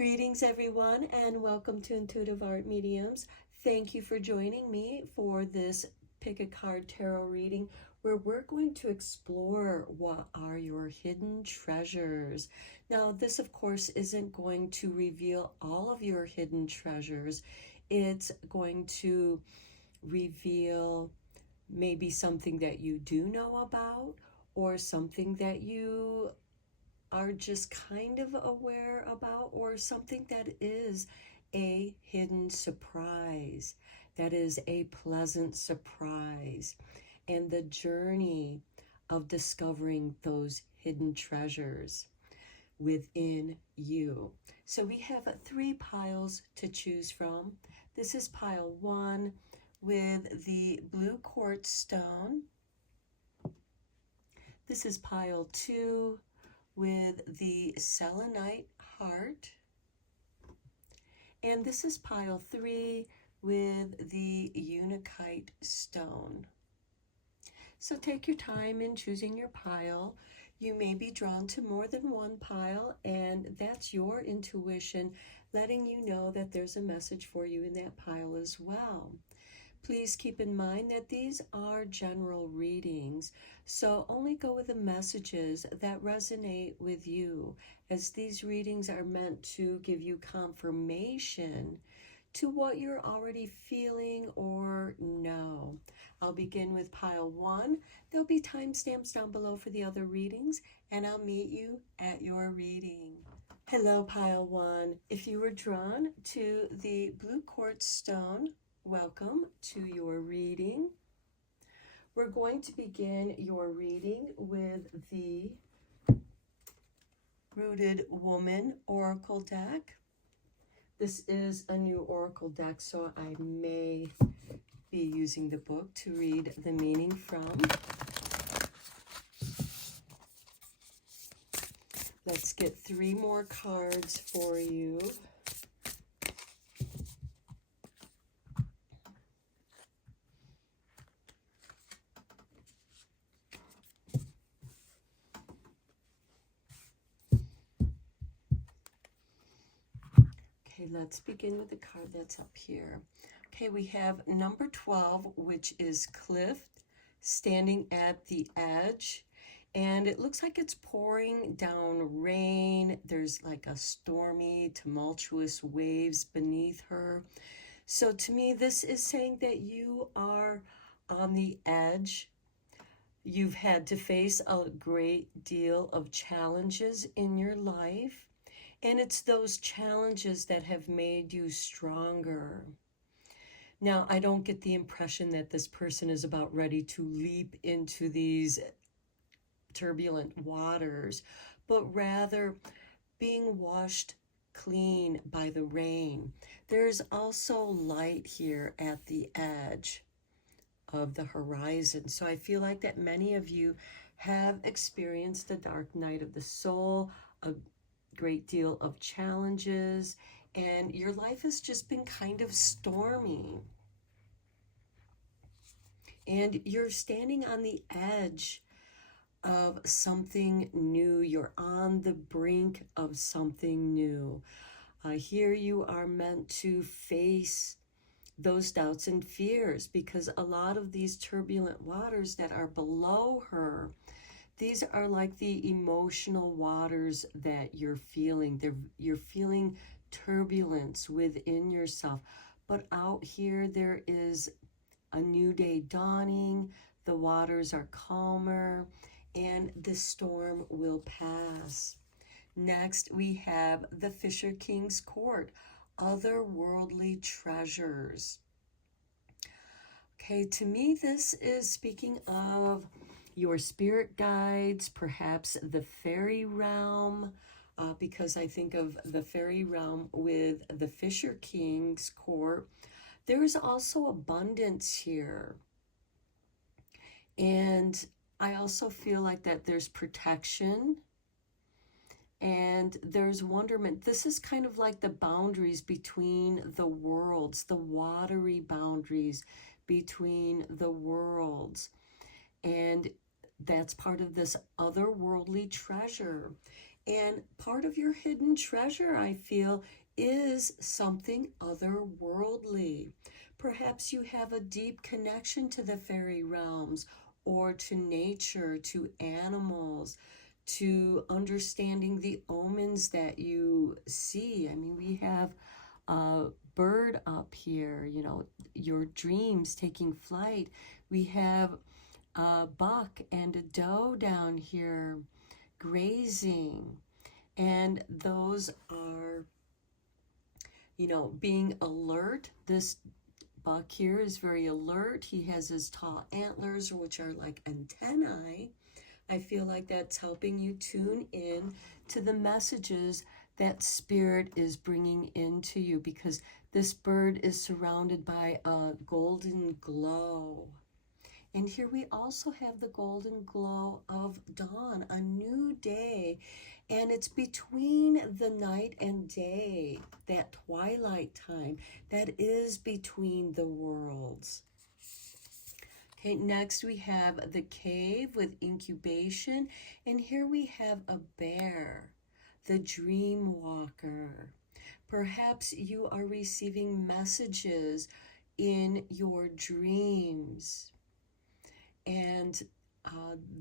Greetings, everyone, and welcome to Intuitive Art Mediums. Thank you for joining me for this Pick a Card Tarot reading where we're going to explore what are your hidden treasures. Now, this, of course, isn't going to reveal all of your hidden treasures. It's going to reveal maybe something that you do know about or something that you are just kind of aware about, or something that is a hidden surprise, that is a pleasant surprise, and the journey of discovering those hidden treasures within you. So we have 3 piles to choose from. This is pile 1 with the blue quartz stone. This is pile 2 with the selenite heart. And this is pile 3 with the unakite stone. So take your time in choosing your pile. You may be drawn to more than one pile, and that's your intuition letting you know that there's a message for you in that pile as well. Please keep in mind that these are general readings, so only go with the messages that resonate with you, as these readings are meant to give you confirmation to what you're already feeling or know. I'll begin with pile 1. There'll be timestamps down below for the other readings, and I'll meet you at your reading. Hello, pile 1. If you were drawn to the blue quartz stone, welcome to your reading. We're going to begin your reading with the Rooted Woman Oracle deck. This is a new oracle deck, so I may be using the book to read the meaning from. Let's get 3 more cards for you. Let's begin with the card that's up here. Okay, we have number 12, which is Cliff, standing at the edge. And it looks like it's pouring down rain. There's like a stormy, tumultuous waves beneath her. So to me, this is saying that you are on the edge. You've had to face a great deal of challenges in your life. And it's those challenges that have made you stronger. Now, I don't get the impression that this person is about ready to leap into these turbulent waters, but rather being washed clean by the rain. There's also light here at the edge of the horizon. So I feel like that many of you have experienced the dark night of the soul, a great deal of challenges, and your life has just been kind of stormy. And you're standing on the edge of something new. You're on the brink of something new. Here you are meant to face those doubts and fears, because a lot of these turbulent waters that are below her, these are like the emotional waters that you're feeling. You're feeling turbulence within yourself. But out here, there is a new day dawning. The waters are calmer, and the storm will pass. Next, we have the Fisher King's Court, otherworldly treasures. Okay, to me, this is speaking of your spirit guides, perhaps the fairy realm, because I think of the fairy realm with the Fisher King's Court. There is also abundance here. And I also feel like that there's protection and there's wonderment. This is kind of like the boundaries between the worlds, the watery boundaries between the worlds. And that's part of this otherworldly treasure. And part of your hidden treasure, I feel, is something otherworldly. Perhaps you have a deep connection to the fairy realms or to nature, to animals, to understanding the omens that you see. I mean, we have a bird up here, you know, your dreams taking flight. We have a buck and a doe down here grazing. And those are, you know, being alert. This buck here is very alert. He has his tall antlers, which are like antennae. I feel like that's helping you tune in to the messages that spirit is bringing into you, because this bird is surrounded by a golden glow. And here we also have the golden glow of dawn, a new day. And it's between the night and day, that twilight time, that is between the worlds. Okay, next we have the cave with incubation. And here we have a bear, the dream walker. Perhaps you are receiving messages in your dreams. And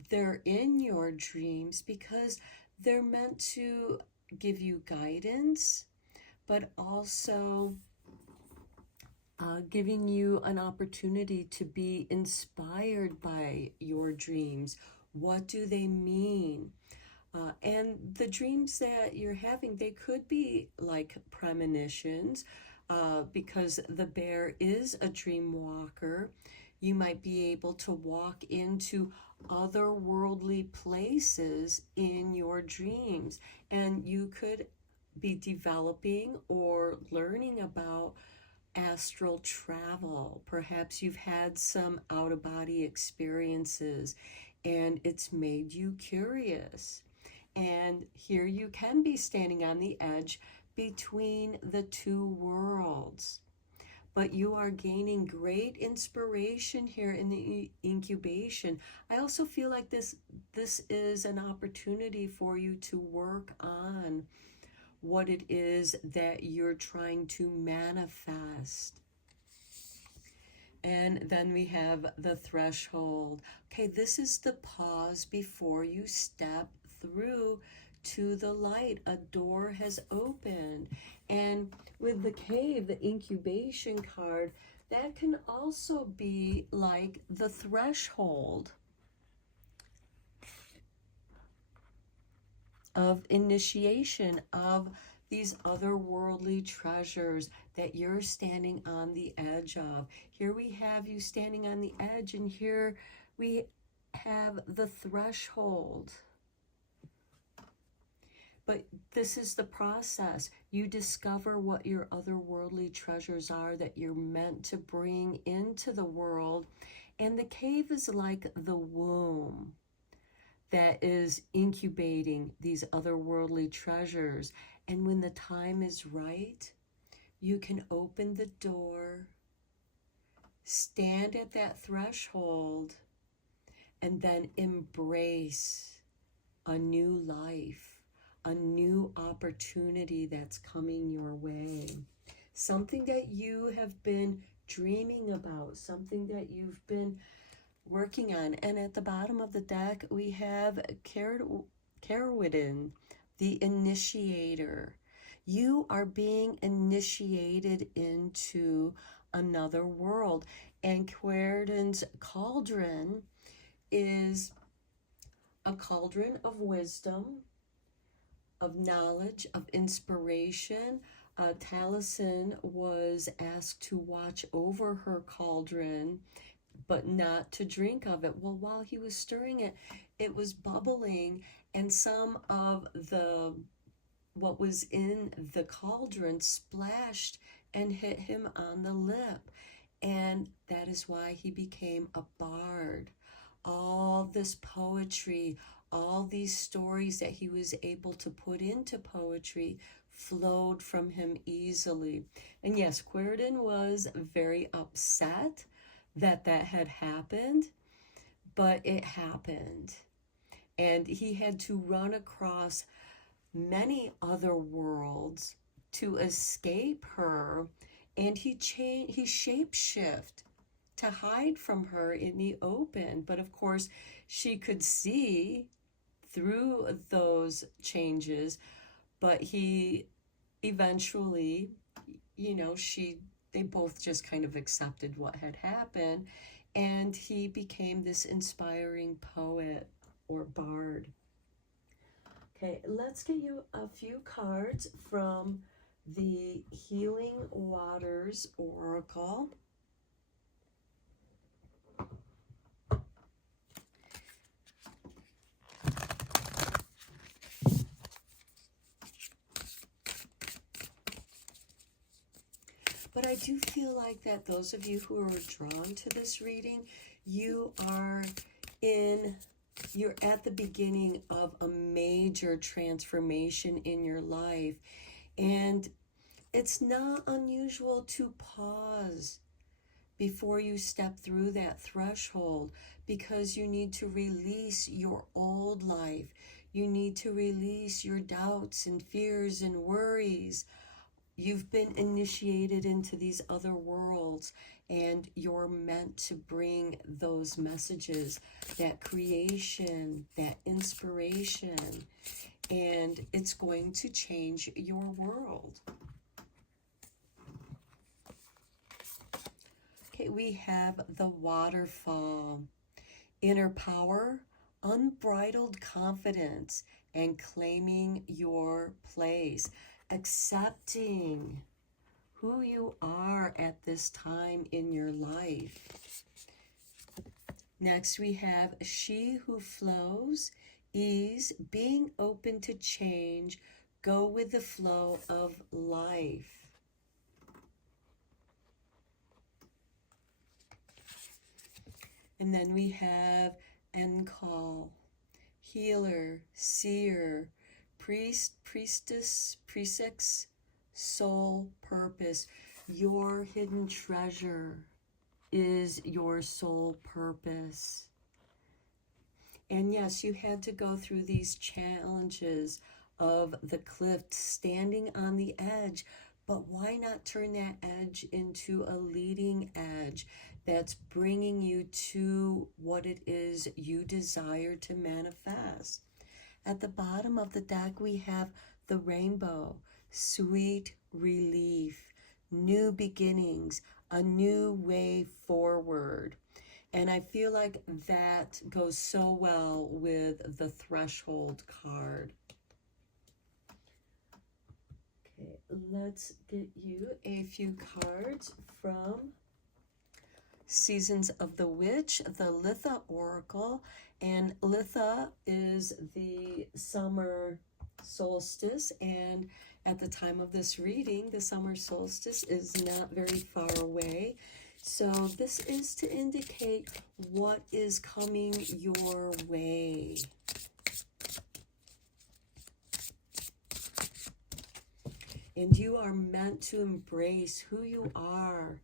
they're in your dreams because they're meant to give you guidance, but also giving you an opportunity to be inspired by your dreams. What do they mean? And the dreams that you're having, they could be like premonitions, because the bear is a dream walker. You might be able to walk into otherworldly places in your dreams, and you could be developing or learning about astral travel. Perhaps you've had some out of body experiences and it's made you curious. And here you can be standing on the edge between the two worlds. But you are gaining great inspiration here in the incubation. I also feel like this is an opportunity for you to work on what it is that you're trying to manifest. And then we have the threshold. Okay, this is the pause before you step through to the light. A door has opened. And with the cave, the incubation card, that can also be like the threshold of initiation of these otherworldly treasures that you're standing on the edge of. Here we have you standing on the edge, and here we have the threshold. But this is the process. You discover what your otherworldly treasures are that you're meant to bring into the world. And the cave is like the womb that is incubating these otherworldly treasures. And when the time is right, you can open the door, stand at that threshold, and then embrace a new life, a new opportunity that's coming your way. Something that you have been dreaming about, something that you've been working on. And at the bottom of the deck, we have Carowidden, the initiator. You are being initiated into another world. And Queridan's cauldron is a cauldron of wisdom, of knowledge, of inspiration. Taliesin was asked to watch over her cauldron, but not to drink of it. Well, while he was stirring it, it was bubbling, and some of what was in the cauldron splashed and hit him on the lip. And that is why he became a bard. All this poetry, all these stories that he was able to put into poetry flowed from him easily. And yes, Queridan was very upset that had happened, but it happened. And he had to run across many other worlds to escape her, and he shapeshift to hide from her in the open. But of course, she could see through those changes, but he eventually, they both just kind of accepted what had happened, and he became this inspiring poet or bard. Okay, let's get you a few cards from the Healing Waters Oracle. But I do feel like that those of you who are drawn to this reading, you're at the beginning of a major transformation in your life. And it's not unusual to pause before you step through that threshold, because you need to release your old life. You need to release your doubts and fears and worries. You've been initiated into these other worlds, and you're meant to bring those messages, that creation, that inspiration, and it's going to change your world. Okay, we have the waterfall. Inner power, unbridled confidence, and claiming your place. Accepting who you are at this time in your life. Next, we have she who flows, ease, being open to change, go with the flow of life. And then we have Enkal, healer, seer, priest, priestess, prefix, soul, purpose. Your hidden treasure is your soul purpose. And yes, you had to go through these challenges of the cliff, standing on the edge, but why not turn that edge into a leading edge that's bringing you to what it is you desire to manifest? At the bottom of the deck, we have the rainbow, sweet relief, new beginnings, a new way forward. And I feel like that goes so well with the threshold card. Okay, let's get you a few cards from Seasons of the Witch, the Litha Oracle. And Litha is the summer solstice, and at the time of this reading, the summer solstice is not very far away. So this is to indicate what is coming your way. And you are meant to embrace who you are,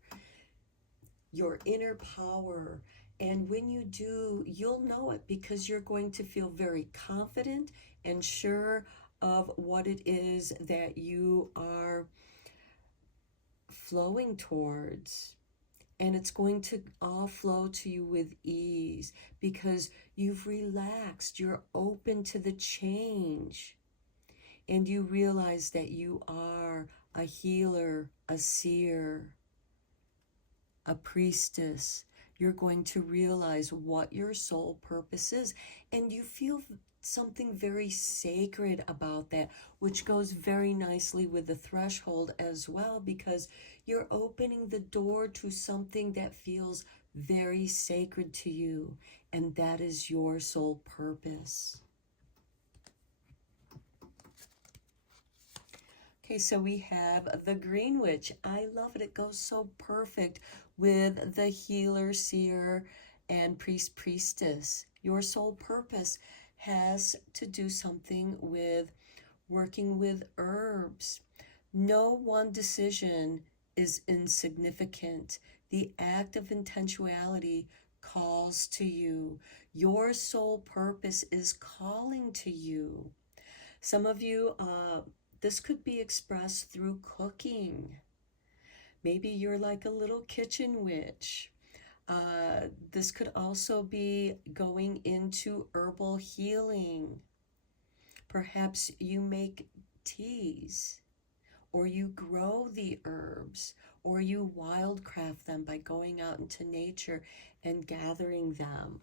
your inner power. And when you do, you'll know it, because you're going to feel very confident and sure of what it is that you are flowing towards. And it's going to all flow to you with ease, because you've relaxed, you're open to the change. And you realize that you are a healer, a seer, a priestess. You're going to realize what your soul purpose is, and you feel something very sacred about that, which goes very nicely with the threshold as well, because you're opening the door to something that feels very sacred to you, and that is your soul purpose. Okay, so we have the Green Witch. I love it. It goes so perfect with the healer, seer, and priest, priestess. Your soul purpose has to do something with working with herbs. No one decision is insignificant. The act of intentionality calls to you. Your soul purpose is calling to you. Some of you, this could be expressed through cooking. Maybe you're like a little kitchen witch. This could also be going into herbal healing. Perhaps you make teas, or you grow the herbs, or you wildcraft them by going out into nature and gathering them.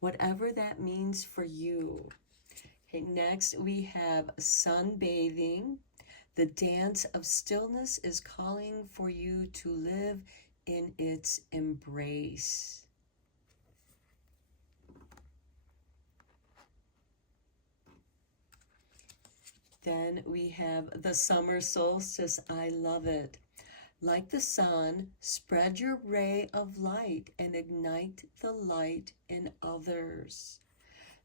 Whatever that means for you. Okay, next we have sunbathing. The dance of stillness is calling for you to live in its embrace. Then we have the summer solstice. I love it. Like the sun, spread your ray of light and ignite the light in others.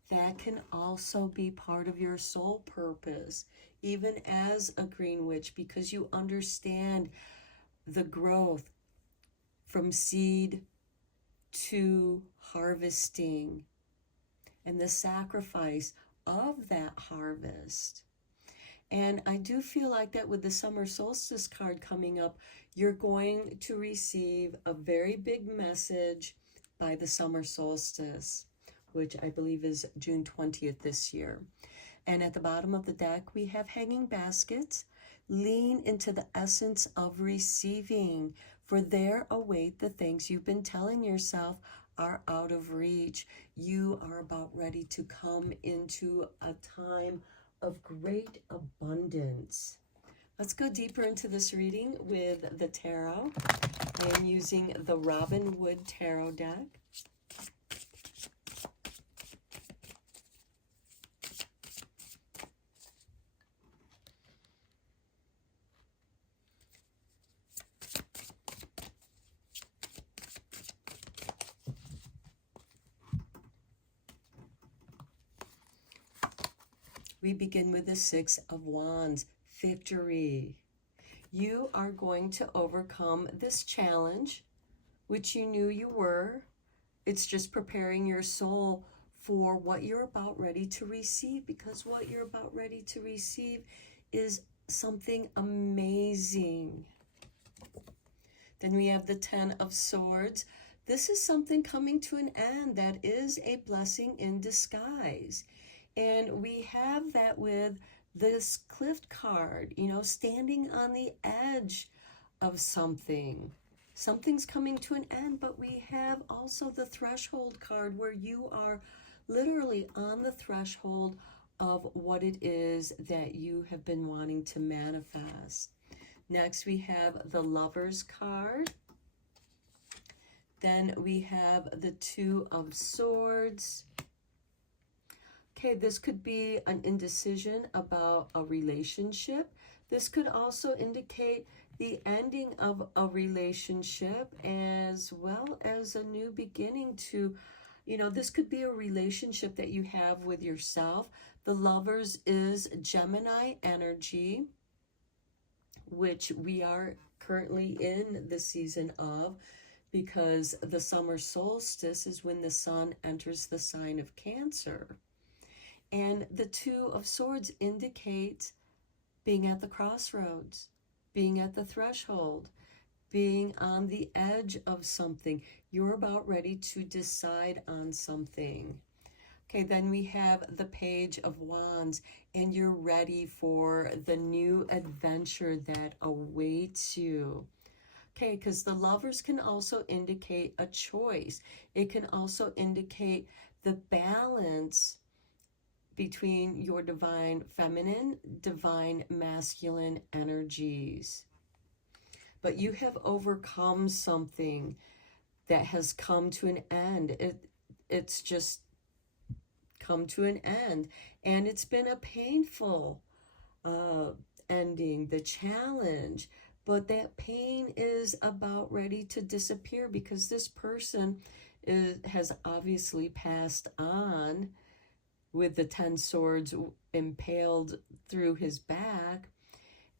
That can also be part of your soul purpose, even as a green witch, because you understand the growth from seed to harvesting and the sacrifice of that harvest. And I do feel like that with the summer solstice card coming up, you're going to receive a very big message by the summer solstice, which I believe is June 20th this year. And at the bottom of the deck, we have hanging baskets. Lean into the essence of receiving, for there await the things you've been telling yourself are out of reach. You are about ready to come into a time of great abundance. Let's go deeper into this reading with the tarot. I am using the Robin Wood Tarot deck. We begin with the Six of Wands, victory. You are going to overcome this challenge, which you knew you were. It's just preparing your soul for what you're about ready to receive, because what you're about ready to receive is something amazing. Then we have the Ten of Swords. This is something coming to an end that is a blessing in disguise. And we have that with this Cliff card, standing on the edge of something. Something's coming to an end, but we have also the Threshold card, where you are literally on the threshold of what it is that you have been wanting to manifest. Next, we have the Lovers card. Then we have the Two of Swords. Okay, this could be an indecision about a relationship. This could also indicate the ending of a relationship, as well as a new beginning to, this could be a relationship that you have with yourself. The Lovers is Gemini energy, which we are currently in the season of, because the summer solstice is when the sun enters the sign of Cancer. And the Two of Swords indicates being at the crossroads, being at the threshold, being on the edge of something. You're about ready to decide on something. Okay, then we have the Page of Wands, and you're ready for the new adventure that awaits you. Okay, because the Lovers can also indicate a choice. It can also indicate the balance between your divine feminine, divine masculine energies. But you have overcome something that has come to an end. It's just come to an end. And it's been a painful ending, the challenge. But that pain is about ready to disappear, because this person has obviously passed on, with the 10 swords impaled through his back.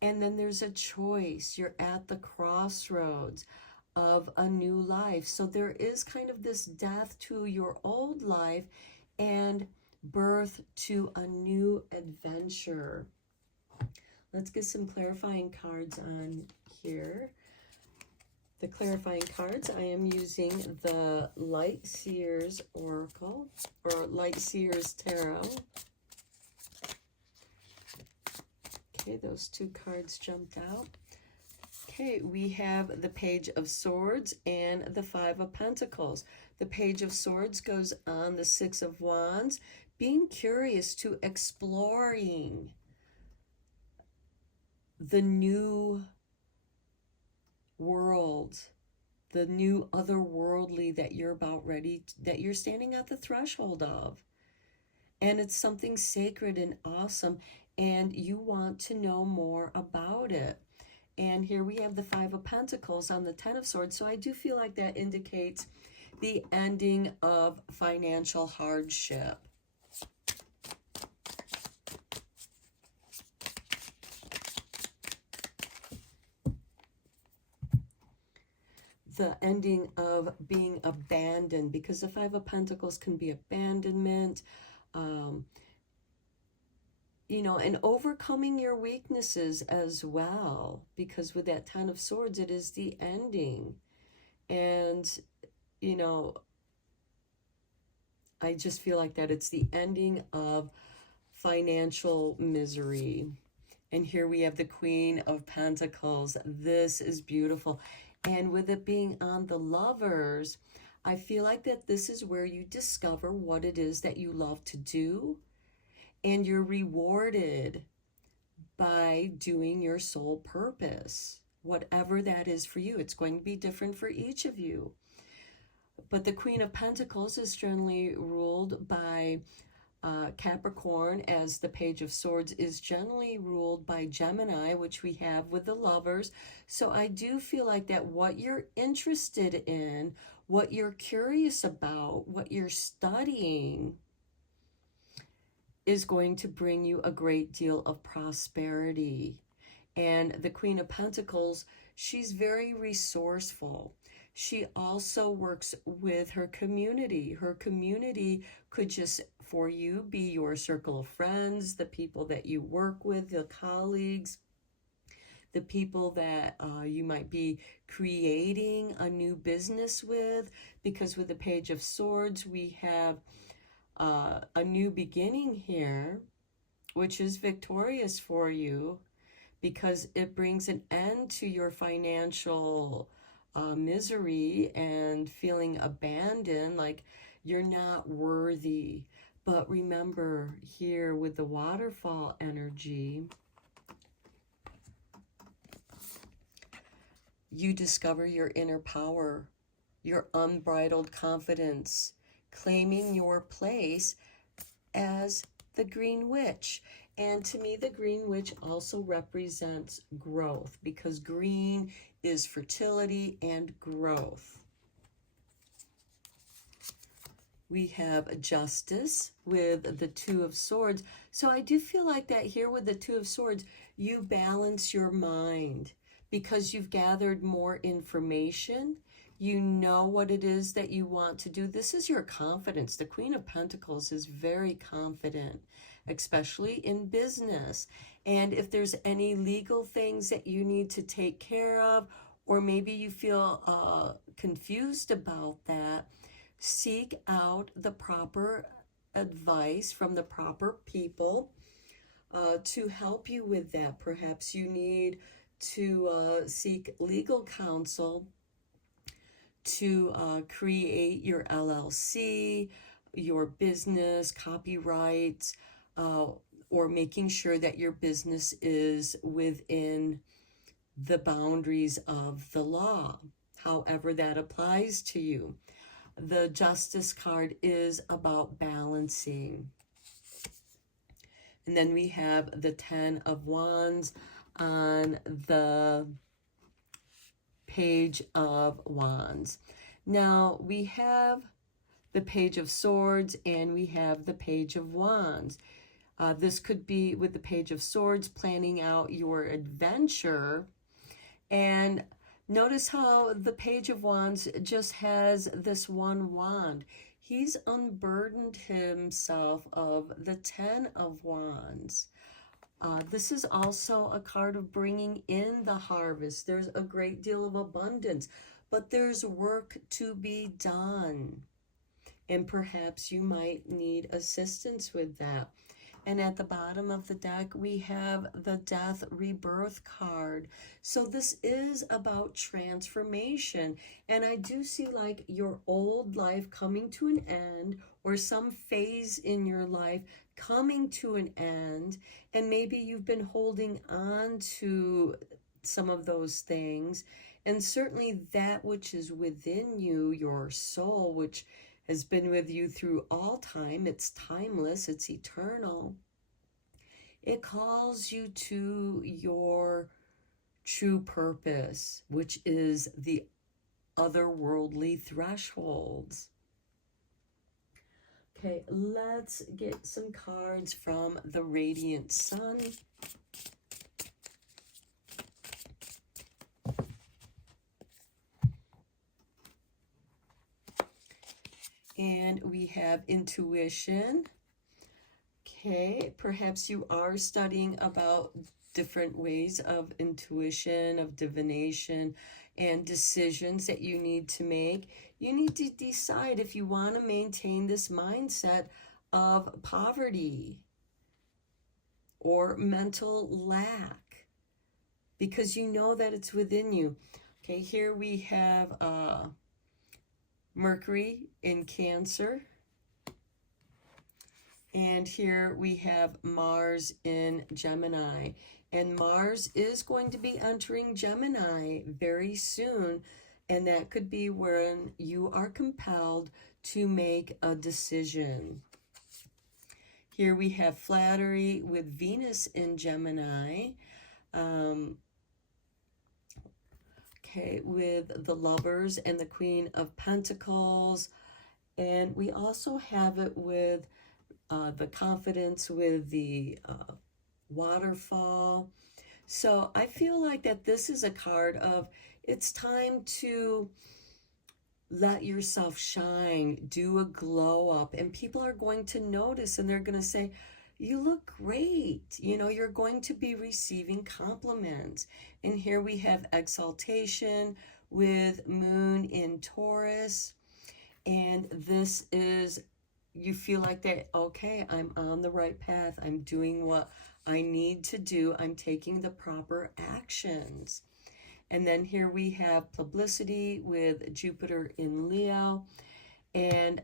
And then there's a choice. You're at the crossroads of a new life. So there is kind of this death to your old life, and birth to a new adventure. Let's get some clarifying cards on here. The clarifying cards, I am using the Light Seers Oracle, or Light Seers Tarot. Okay, those two cards jumped out. Okay, we have the Page of Swords and the Five of Pentacles. The Page of Swords goes on the Six of Wands, being curious to exploring the new world, the new otherworldly that you're about ready, that you're standing at the threshold of. And it's something sacred and awesome, and you want to know more about it. And here we have the Five of Pentacles on the Ten of Swords. So I do feel like that indicates the ending of financial hardship. The ending of being abandoned, because the Five of Pentacles can be abandonment, you know, and overcoming your weaknesses as well, because with that Ten of Swords, it is the ending. And, you know, I just feel like that it's the ending of financial misery. And here we have the Queen of Pentacles. This is beautiful. And with it being on the Lovers, I feel like that this is where you discover what it is that you love to do. And you're rewarded by doing your soul purpose. Whatever that is for you. It's going to be different for each of you. But the Queen of Pentacles is generally ruled by Capricorn, as the Page of Swords is generally ruled by Gemini, which we have with the Lovers. So I do feel like that what you're interested in, what you're curious about, what you're studying is going to bring you a great deal of prosperity. And the Queen of Pentacles, she's very resourceful. She also works with her community. Her community could just, for you, be your circle of friends, the people that you work with, the colleagues, the people that you might be creating a new business with. Because with the Page of Swords, we have a new beginning here, which is victorious for you, because it brings an end to your financial misery and feeling abandoned, like you're not worthy. But remember, here with the waterfall energy, you discover your inner power, your unbridled confidence, claiming your place as the Green Witch. And to me, the Green Witch also represents growth, because green is fertility and growth. We have Justice with the Two of Swords. So I do feel like that here with the Two of Swords, you balance your mind because you've gathered more information. You know what it is that you want to do. This is your confidence. The Queen of Pentacles is very confident, especially in business. And if there's any legal things that you need to take care of, or maybe you feel confused about that, seek out the proper advice from the proper people to help you with that. Perhaps you need to seek legal counsel to create your LLC, your business, copyrights, or making sure that your business is within the boundaries of the law, however that applies to you. The Justice card is about balancing. And then we have the Ten of Wands on the Page of Wands. Now we have the Page of Swords and we have the Page of Wands. This could be with the Page of Swords, planning out your adventure. And notice how the Page of Wands just has this one wand. he's unburdened himself of the Ten of Wands. This is also a card of bringing in the harvest. There's a great deal of abundance, but there's work to be done. And perhaps you might need assistance with that. And at the bottom of the deck, we have the Death Rebirth card. So this is about transformation. And I do see like your old life coming to an end, or some phase in your life coming to an end. And maybe you've been holding on to some of those things. And certainly that which is within you, your soul, which has been with you through all time. It's timeless, it's eternal. It calls you to your true purpose, which is the otherworldly thresholds. Okay, let's get some cards from the Radiant Sun. And we have intuition. Okay, perhaps you are studying about different ways of intuition, of divination, and decisions that you need to make. You need to decide if you want to maintain this mindset of poverty or mental lack, because you know that it's within you. Okay, here we have Mercury in Cancer. And here we have Mars in Gemini. And Mars is going to be entering Gemini very soon. And that could be when you are compelled to make a decision. Here we have Flattery with Venus in Gemini. Okay, with the Lovers and the Queen of Pentacles. And we also have it with the Confidence with the Waterfall. So I feel like that this is a card of it's time to let yourself shine, do a glow up, and people are going to notice and they're going to say, you look great. You know, you're going to be receiving compliments. And here we have Exaltation with Moon in Taurus. And this is, you feel like that, okay, I'm on the right path. I'm doing what I need to do. I'm taking the proper actions. And then here we have Publicity with Jupiter in Leo. And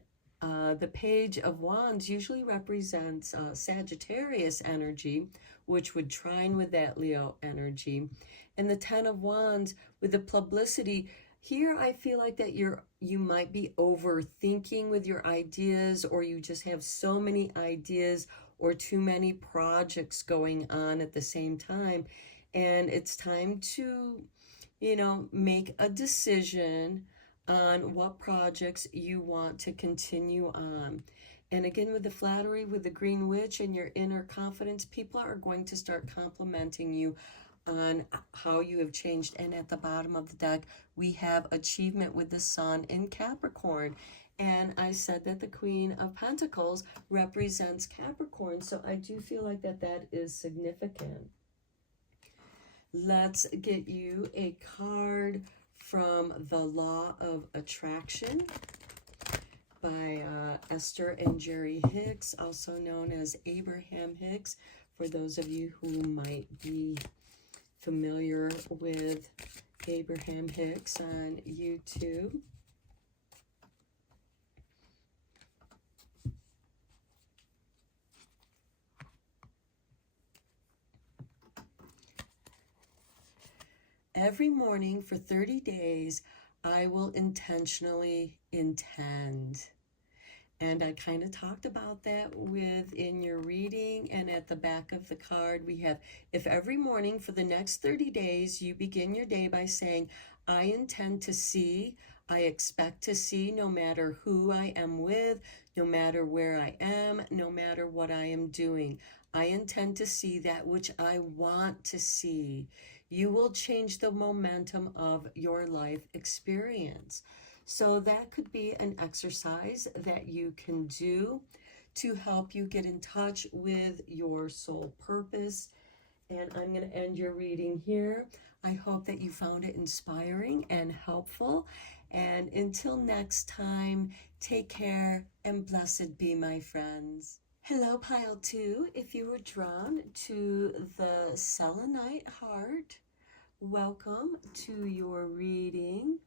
the Page of Wands usually represents Sagittarius energy, which would trine with that Leo energy. And the Ten of Wands with the Publicity, here I feel like that you might be overthinking with your ideas, or you just have so many ideas or too many projects going on at the same time. And it's time to, you know, make a decision on what projects you want to continue on. And again, with the Flattery, with the Green Witch and your inner confidence, people are going to start complimenting you on how you have changed. And at the bottom of the deck, we have Achievement with the Sun in Capricorn. And I said that the Queen of Pentacles represents Capricorn. So I do feel like that is significant. Let's get you a card from The Law of Attraction by Esther and Jerry Hicks, also known as Abraham Hicks, for those of you who might be familiar with Abraham Hicks on YouTube. Every morning for 30 days, I will intentionally intend. And I kind of talked about that within your reading. And at the back of the card, we have, if every morning for the next 30 days, you begin your day by saying, I intend to see, I expect to see, no matter who I am with, no matter where I am, no matter what I am doing. I intend to see that which I want to see. You will change the momentum of your life experience. So that could be an exercise that you can do to help you get in touch with your soul purpose. And I'm going to end your reading here. I hope that you found it inspiring and helpful. And until next time, take care and blessed be, my friends. Hello, Pile 2. If you were drawn to the selenite heart, welcome to your reading.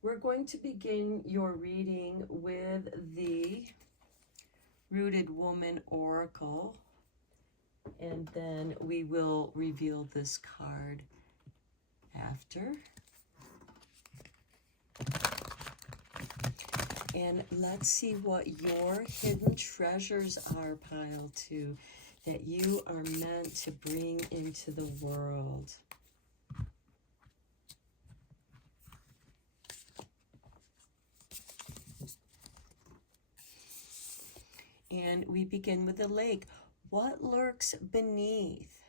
We're going to begin your reading with the Rooted Woman Oracle, and then we will reveal this card after. And let's see what your hidden treasures are, Pile 2, that you are meant to bring into the world. And we begin with the lake. What lurks beneath?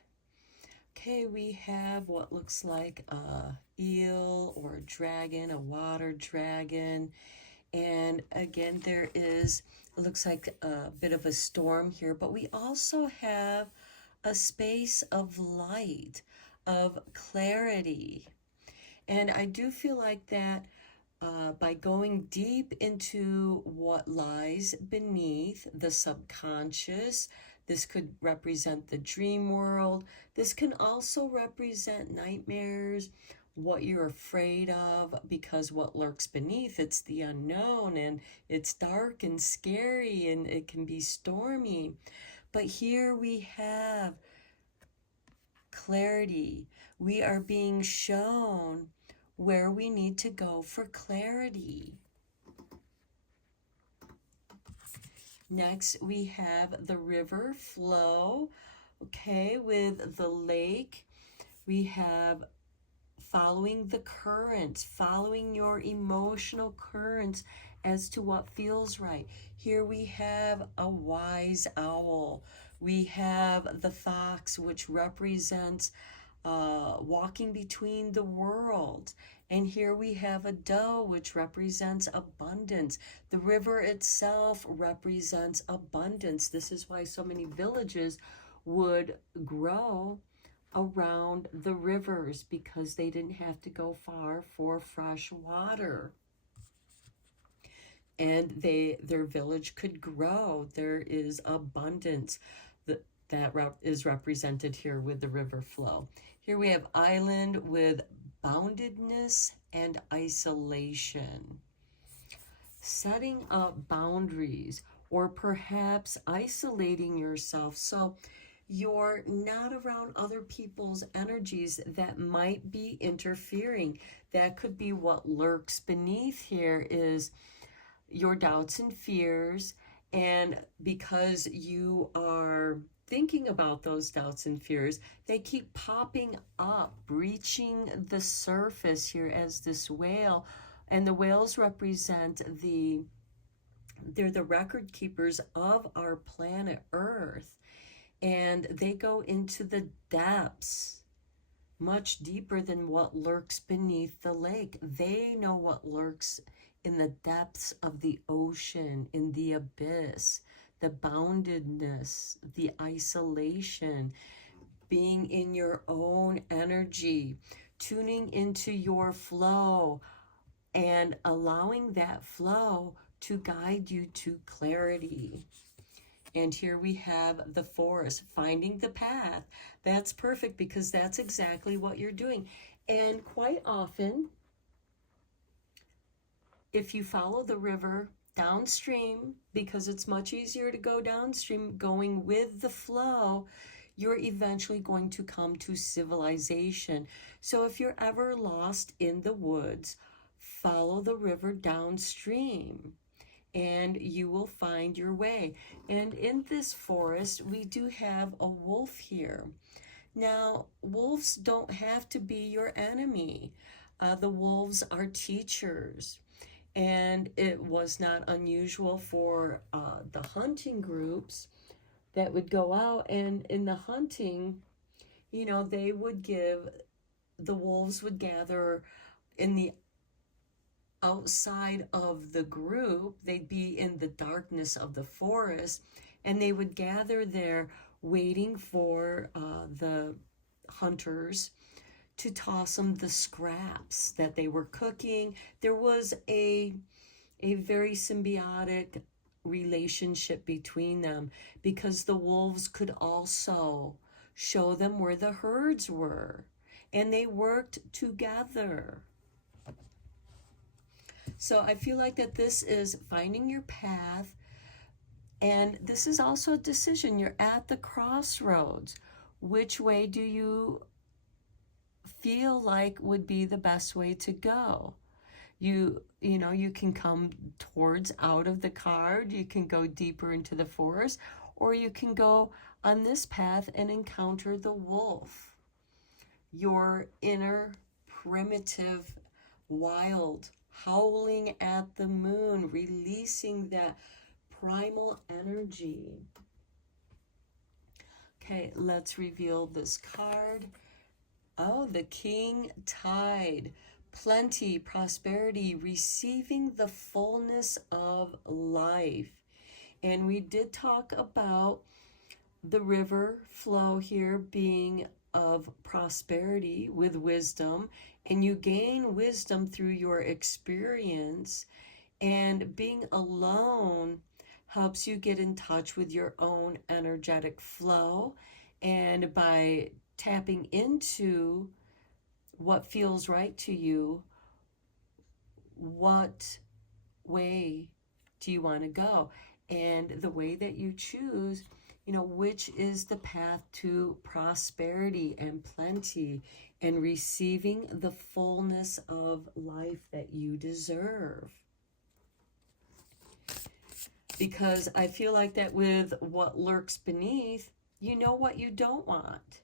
Okay, we have what looks like a eel or a dragon, a water dragon. And again, there is, it looks like a bit of a storm here, but we also have a space of light, of clarity. And I do feel like that by going deep into what lies beneath the subconscious, this could represent the dream world. This can also represent nightmares, what you're afraid of, because what lurks beneath, it's the unknown, and it's dark and scary, and it can be stormy. But here we have clarity. We are being shown where we need to go for clarity. Next, we have the river flow. Okay, with the lake, we have following the currents, following your emotional currents as to what feels right. Here we have a wise owl. We have the fox, which represents walking between the world. And here we have a doe, which represents abundance. The river itself represents abundance. This is why so many villages would grow around the rivers, because they didn't have to go far for fresh water. And their village could grow. There is abundance that is represented here with the river flow. Here we have island with boundedness and isolation. Setting up boundaries, or perhaps isolating yourself so you're not around other people's energies that might be interfering. That could be what lurks beneath here, is your doubts and fears. And because you are thinking about those doubts and fears, they keep popping up, breaching the surface here as this whale. And the whales represent they're the record keepers of our planet Earth. And they go into the depths, much deeper than what lurks beneath the lake. They know what lurks in the depths of the ocean, in the abyss, the boundedness, the isolation, being in your own energy, tuning into your flow, and allowing that flow to guide you to clarity. And here we have the forest, finding the path. That's perfect, because that's exactly what you're doing. And quite often, if you follow the river downstream, because it's much easier to go downstream, going with the flow, you're eventually going to come to civilization. So if you're ever lost in the woods, follow the river downstream, and you will find your way. And in this forest, we do have a wolf here. Now, wolves don't have to be your enemy. The wolves are teachers. And it was not unusual for the hunting groups that would go out, and in the hunting, they would the wolves would gather in the outside of the group. They'd be in the darkness of the forest, and they would gather there waiting for the hunters to toss them the scraps that they were cooking. There was a very symbiotic relationship between them, because the wolves could also show them where the herds were, and they worked together. So I feel like that this is finding your path, and this is also a decision. You're at the crossroads. Which way do you feel like would be the best way to go? You know, you can come towards out of the card, you can go deeper into the forest, or you can go on this path and encounter the wolf, your inner primitive wild, howling at the moon, releasing that primal energy. Okay, let's reveal this card. Oh, the King Tide. Plenty, prosperity, receiving the fullness of life. And we did talk about the river flow here being of prosperity with wisdom, and you gain wisdom through your experience, and being alone helps you get in touch with your own energetic flow, and by tapping into what feels right to you, what way do you want to go? And the way that you choose, you know, which is the path to prosperity and plenty and receiving the fullness of life that you deserve. Because I feel like that with what lurks beneath, you know what you don't want.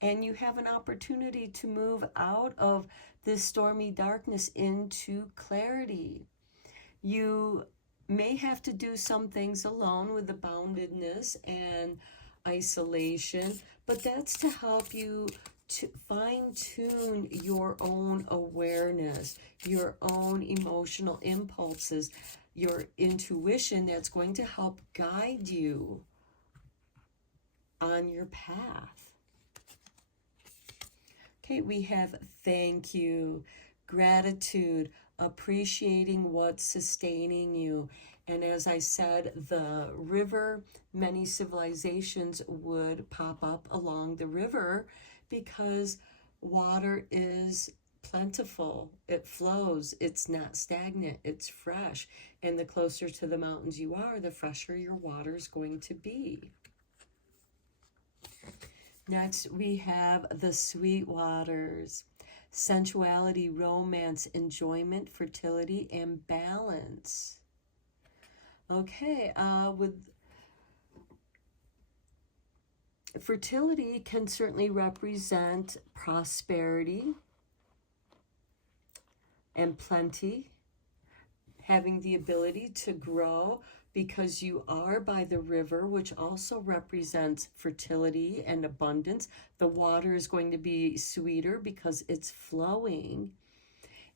And you have an opportunity to move out of this stormy darkness into clarity. You may have to do some things alone with the boundedness and isolation, but that's to help you to fine-tune your own awareness, your own emotional impulses, your intuition. That's going to help guide you on your path. Okay, we have thank you, gratitude, appreciating what's sustaining you. And as I said, the river, many civilizations would pop up along the river because water is plentiful. It flows. It's not stagnant. It's fresh. And the closer to the mountains you are, the fresher your water is going to be. Next, we have the sweet waters. Sensuality, romance, enjoyment, fertility, and balance. Okay, with fertility can certainly represent prosperity and plenty, having the ability to grow because you are by the river, which also represents fertility and abundance. The water is going to be sweeter because it's flowing.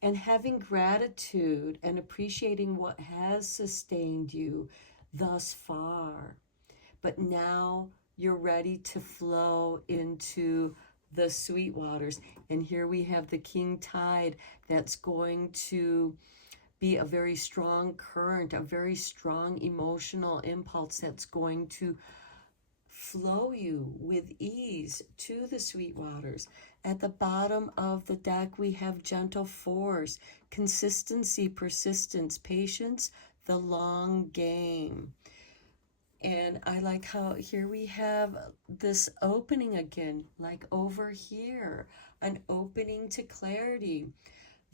And having gratitude and appreciating what has sustained you thus far. But now you're ready to flow into the sweet waters. And here we have the King Tide that's going to be a very strong current, a very strong emotional impulse that's going to flow you with ease to the sweet waters. At the bottom of the deck, we have gentle force, consistency, persistence, patience, the long game. And I like how here we have this opening again, like over here, an opening to clarity.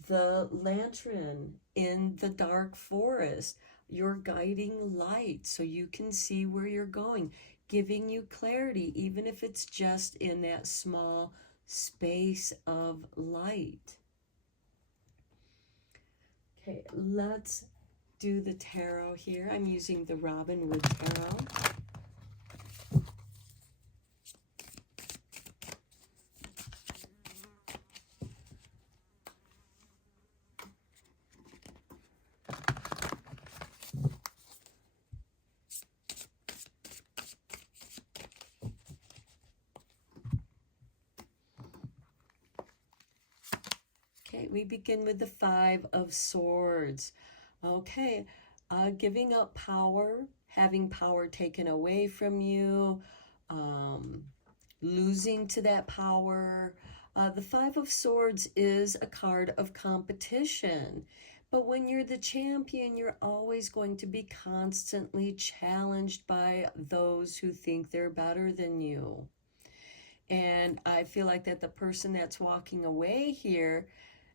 The lantern in the dark forest, your guiding light so you can see where you're going, giving you clarity, even if it's just in that small space of light. Okay, let's do the tarot here. I'm using the Robin Wood Tarot. Okay, we begin with the Five of Swords. Okay, giving up power, having power taken away from you, um, losing to that power. The Five of Swords is a card of competition. But when you're the champion, you're always going to be constantly challenged by those who think they're better than you. And I feel like that the person that's walking away here,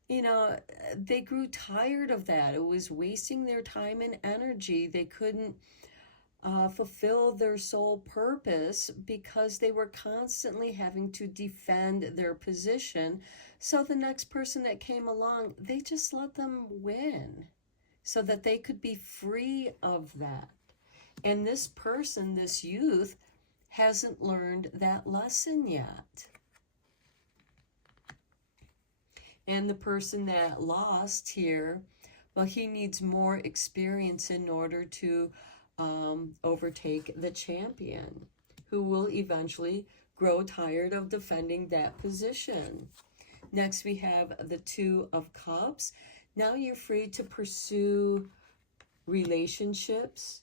you know, they grew tired of that. It was wasting their time and energy. They couldn't fulfill their sole purpose because they were constantly having to defend their position. So the next person that came along, they just let them win so that they could be free of that. And this person, this youth, hasn't learned that lesson yet. And the person that lost here, well, he needs more experience in order to overtake the champion, who will eventually grow tired of defending that position. Next, we have the Two of Cups. Now you're free to pursue relationships,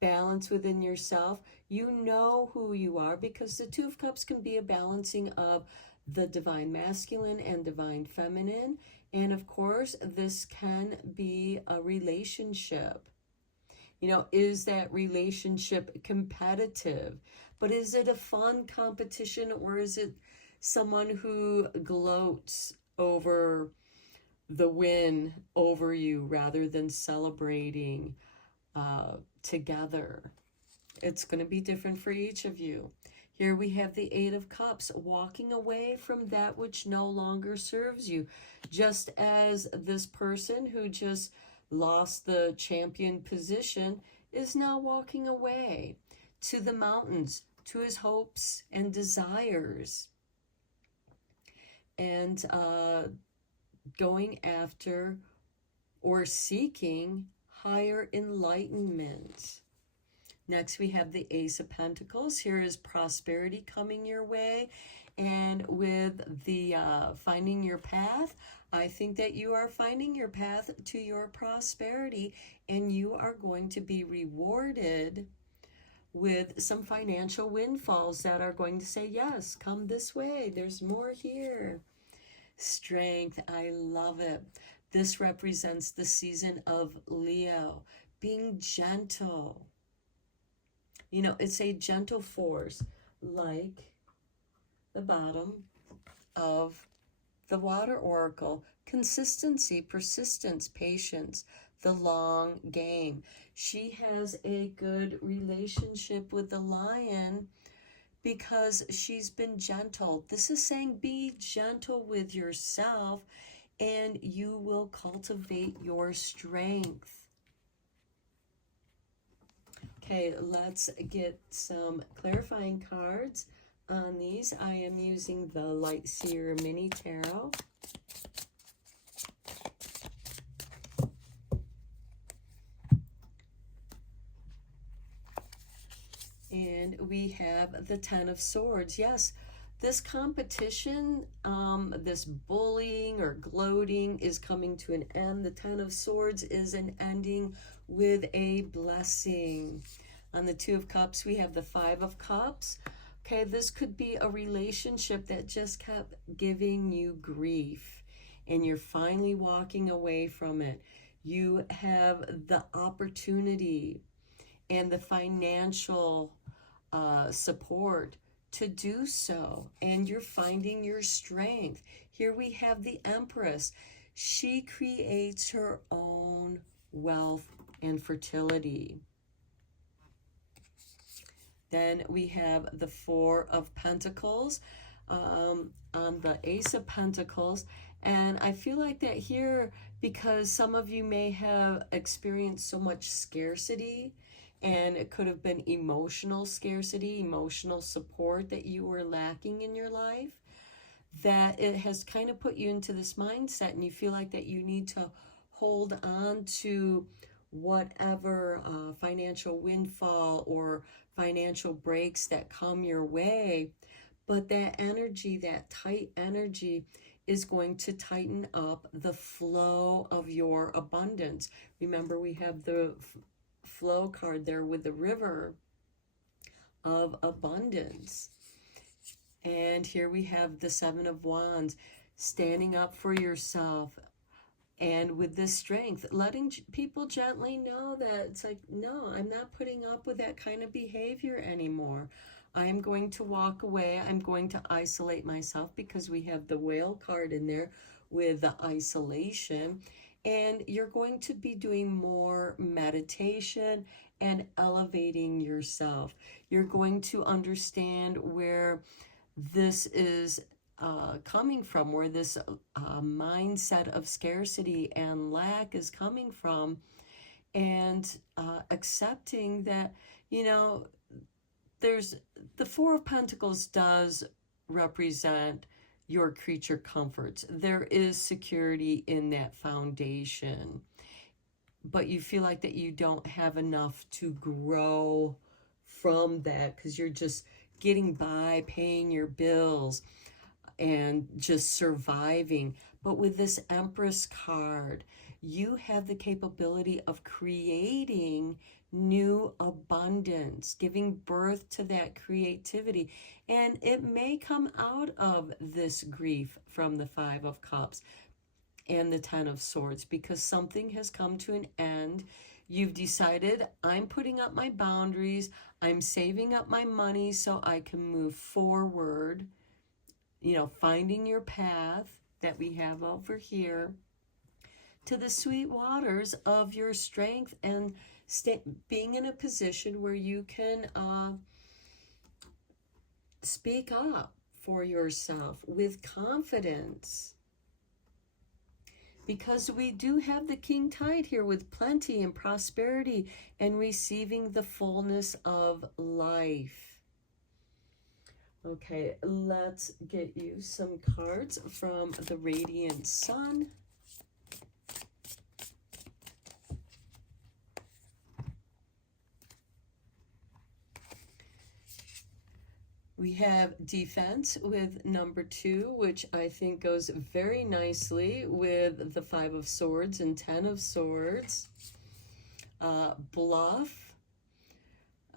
balance within yourself. You know who you are, because the Two of Cups can be a balancing of the divine masculine and divine feminine. And of course, this can be a relationship. You know, is that relationship competitive? But is it a fun competition, or is it someone who gloats over the win over you rather than celebrating together? It's going to be different for each of you. Here we have the Eight of Cups, walking away from that which no longer serves you. Just as this person who just lost the champion position is now walking away to the mountains, to his hopes and desires, and going after or seeking higher enlightenment. Next, we have the Ace of Pentacles. Here is prosperity coming your way. And with the finding your path, I think that you are finding your path to your prosperity, and you are going to be rewarded with some financial windfalls that are going to say, yes, come this way. There's more here. Strength, I love it. This represents the season of Leo, being gentle. You know, it's a gentle force, like the bottom of the water oracle. Consistency, persistence, patience, the long game. She has a good relationship with the lion because she's been gentle. This is saying be gentle with yourself and you will cultivate your strength. Okay, let's get some clarifying cards on these. I am using the Light Seer Mini Tarot. And we have the Ten of Swords. Yes, this competition, this bullying or gloating is coming to an end. The Ten of Swords is an ending with a blessing. On the Two of Cups, we have the Five of Cups. Okay, this could be a relationship that just kept giving you grief, and you're finally walking away from it. You have the opportunity and the financial support to do so, and you're finding your strength. Here we have the Empress. She creates her own wealth and fertility. Then we have the Four of Pentacles on the Ace of Pentacles. And I feel like that here, because some of you may have experienced so much scarcity, and it could have been emotional scarcity, emotional support that you were lacking in your life, that it has kind of put you into this mindset, and you feel like that you need to hold on to whatever financial windfall or financial breaks that come your way. but that energy, that tight energy, is going to tighten up the flow of your abundance. Remember, we have the flow card there with the river of abundance. And here we have the Seven of Wands, standing up for yourself. And with this strength, letting people gently know that it's like, no, I'm not putting up with that kind of behavior anymore. I'm going to walk away. I'm going to isolate myself, because we have the Whale card in there with the isolation. And you're going to be doing more meditation and elevating yourself. You're going to understand where this is coming from, where this mindset of scarcity and lack is coming from, and accepting that, you know, there's the Four of Pentacles does represent your creature comforts. There is security in that foundation, but you feel like that you don't have enough to grow from that, because you're just getting by, paying your bills, and just surviving. But with this Empress card, you have the capability of creating new abundance, giving birth to that creativity. And it may come out of this grief from the Five of Cups and the Ten of Swords, because something has come to an end. You've decided, I'm putting up my boundaries, I'm saving up my money so I can move forward, you know, finding your path that we have over here to the sweet waters of your strength, and being in a position where you can speak up for yourself with confidence. Because we do have the King Tide here with plenty and prosperity and receiving the fullness of life. Okay, let's get you some cards from the Radiant Sun. We have defense with number 2, which I think goes very nicely with the Five of Swords and Ten of Swords. Bluff.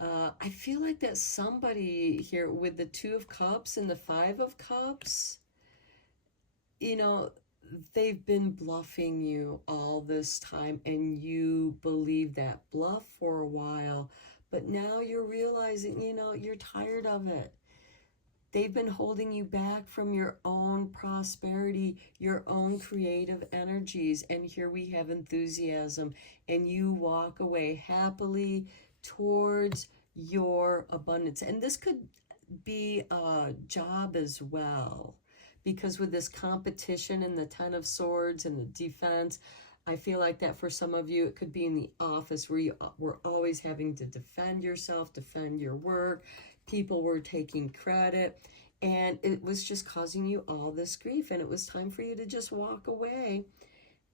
I feel like that somebody here with the Two of Cups and the Five of Cups, you know, they've been bluffing you all this time, and you believe that bluff for a while, but now you're realizing, you know, you're tired of it. They've been holding you back from your own prosperity, your own creative energies. And here we have enthusiasm, and you walk away happily towards your abundance. And this could be a job as well, because with this competition and the Ten of Swords and the defense, I feel like that for some of you, it could be in the office where you were always having to defend yourself, defend your work. People were taking credit, and it was just causing you all this grief, and it was time for you to just walk away.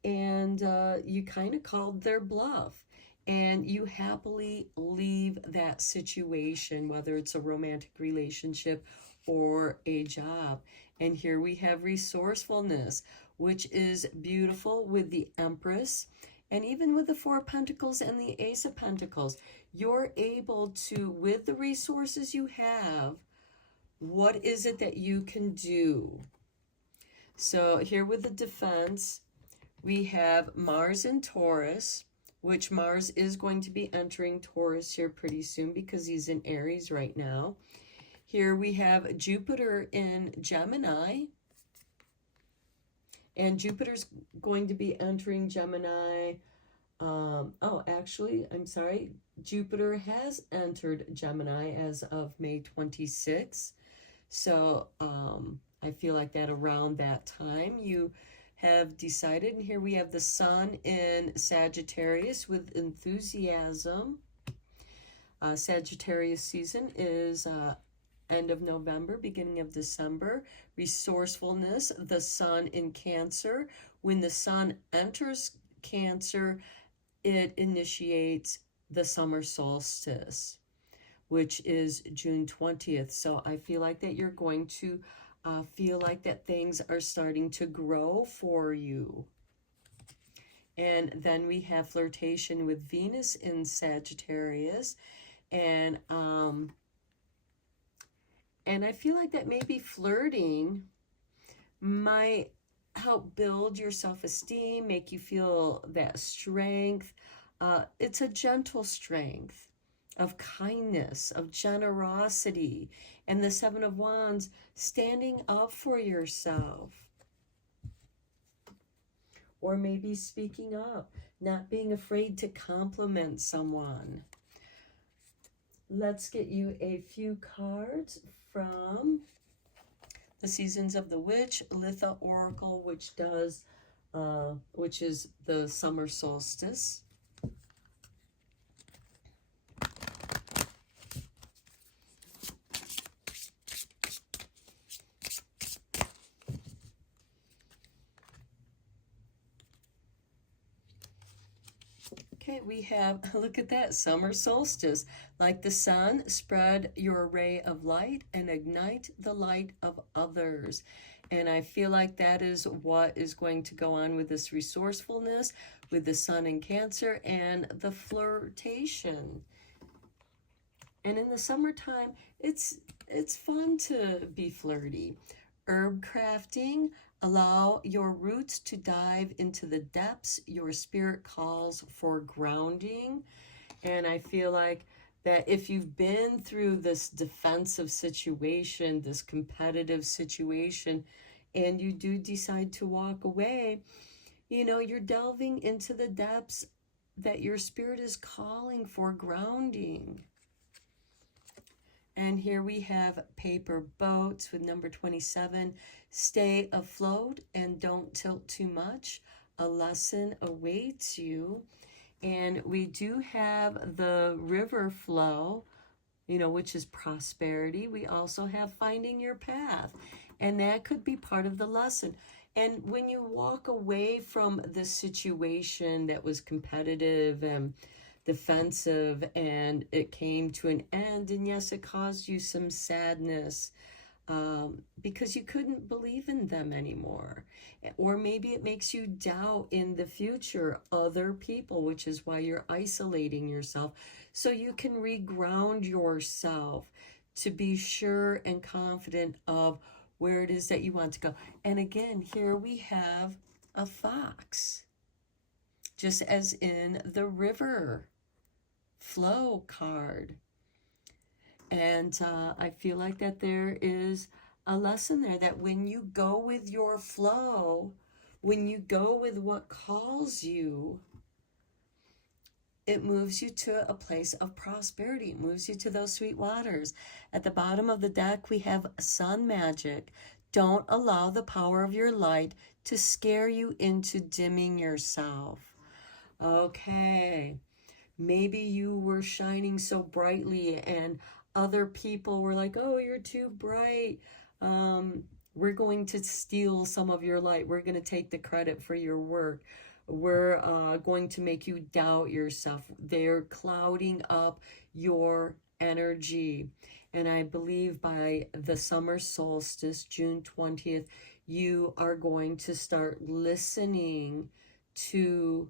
And you kind of called their bluff, and you happily leave that situation, whether it's a romantic relationship or a job. And here we have resourcefulness, which is beautiful with the Empress. And even with the Four of Pentacles and the Ace of Pentacles, you're able to, with the resources you have, what is it that you can do? So here with the defense, we have Mars in Taurus, which Mars is going to be entering Taurus here pretty soon because he's in Aries right now. Here we have Jupiter in Gemini. And Jupiter's going to be entering Gemini. Actually, I'm sorry. Jupiter has entered Gemini as of May 26th. So I feel like that around that time you have decided. And here we have the Sun in Sagittarius with enthusiasm. Sagittarius season is end of November, beginning of December. Resourcefulness, the Sun in Cancer. When the Sun enters Cancer, it initiates the summer solstice, which is June 20th. So I feel like that you're going to feel like that things are starting to grow for you. And then we have flirtation with Venus in Sagittarius. And I feel like that maybe flirting might help build your self-esteem, make you feel that strength. It's a gentle strength of kindness, of generosity. And the Seven of Wands, standing up for yourself. Or maybe speaking up, not being afraid to compliment someone. Let's get you a few cards from the Seasons of the Witch, Litha Oracle, which is the summer solstice. Okay, we have, look at that, summer solstice. Like the sun, spread your ray of light and ignite the light of others. And I feel like that is what is going to go on with this resourcefulness, with the sun in Cancer, and the flirtation. And in the summertime, it's fun to be flirty. Herb crafting, allow your roots to dive into the depths. Your spirit calls for grounding. And I feel like that if you've been through this defensive situation, this competitive situation, and you do decide to walk away, you know, you're delving into the depths that your spirit is calling for grounding. And here we have paper boats with number 27. Stay afloat and don't tilt too much. A lesson awaits you. And we do have the river flow, you know, which is prosperity. We also have finding your path. And that could be part of the lesson. And when you walk away from this situation that was competitive and defensive and it came to an end, and yes, it caused you some sadness because you couldn't believe in them anymore, or maybe it makes you doubt in the future other people, which is why you're isolating yourself, so you can reground yourself to be sure and confident of where it is that you want to go. And again, here we have a fox, just as in the river flow card. And I feel like that there is a lesson there, that when you go with your flow, when you go with what calls you, it moves you to a place of prosperity. It moves you to those sweet waters. At the bottom of the deck, we have sun magic. Don't allow the power of your light to scare you into dimming yourself. Okay. Maybe you were shining so brightly and other people were like, oh, you're too bright. We're going to steal some of your light. We're going to take the credit for your work. We're going to make you doubt yourself. They're clouding up your energy. And I believe by the summer solstice, June 20th, you are going to start listening to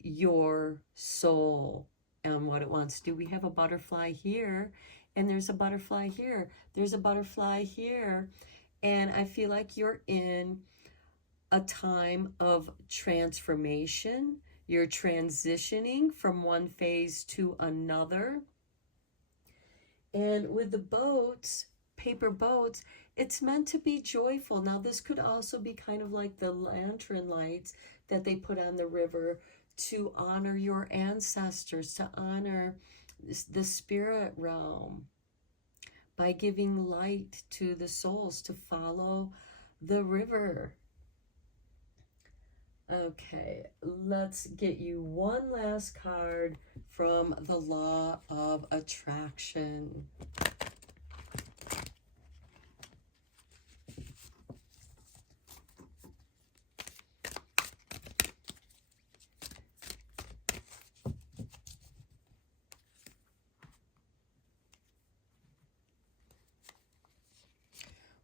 your soul and what it wants to do. We have a butterfly here, and there's a butterfly here. There's a butterfly here. And I feel like you're in a time of transformation. You're transitioning from one phase to another. And with the boats, paper boats, it's meant to be joyful. Now, this could also be kind of like the lantern lights that they put on the river to honor your ancestors, to honor the spirit realm by giving light to the souls to follow the river. Okay, let's get you one last card from the Law of Attraction.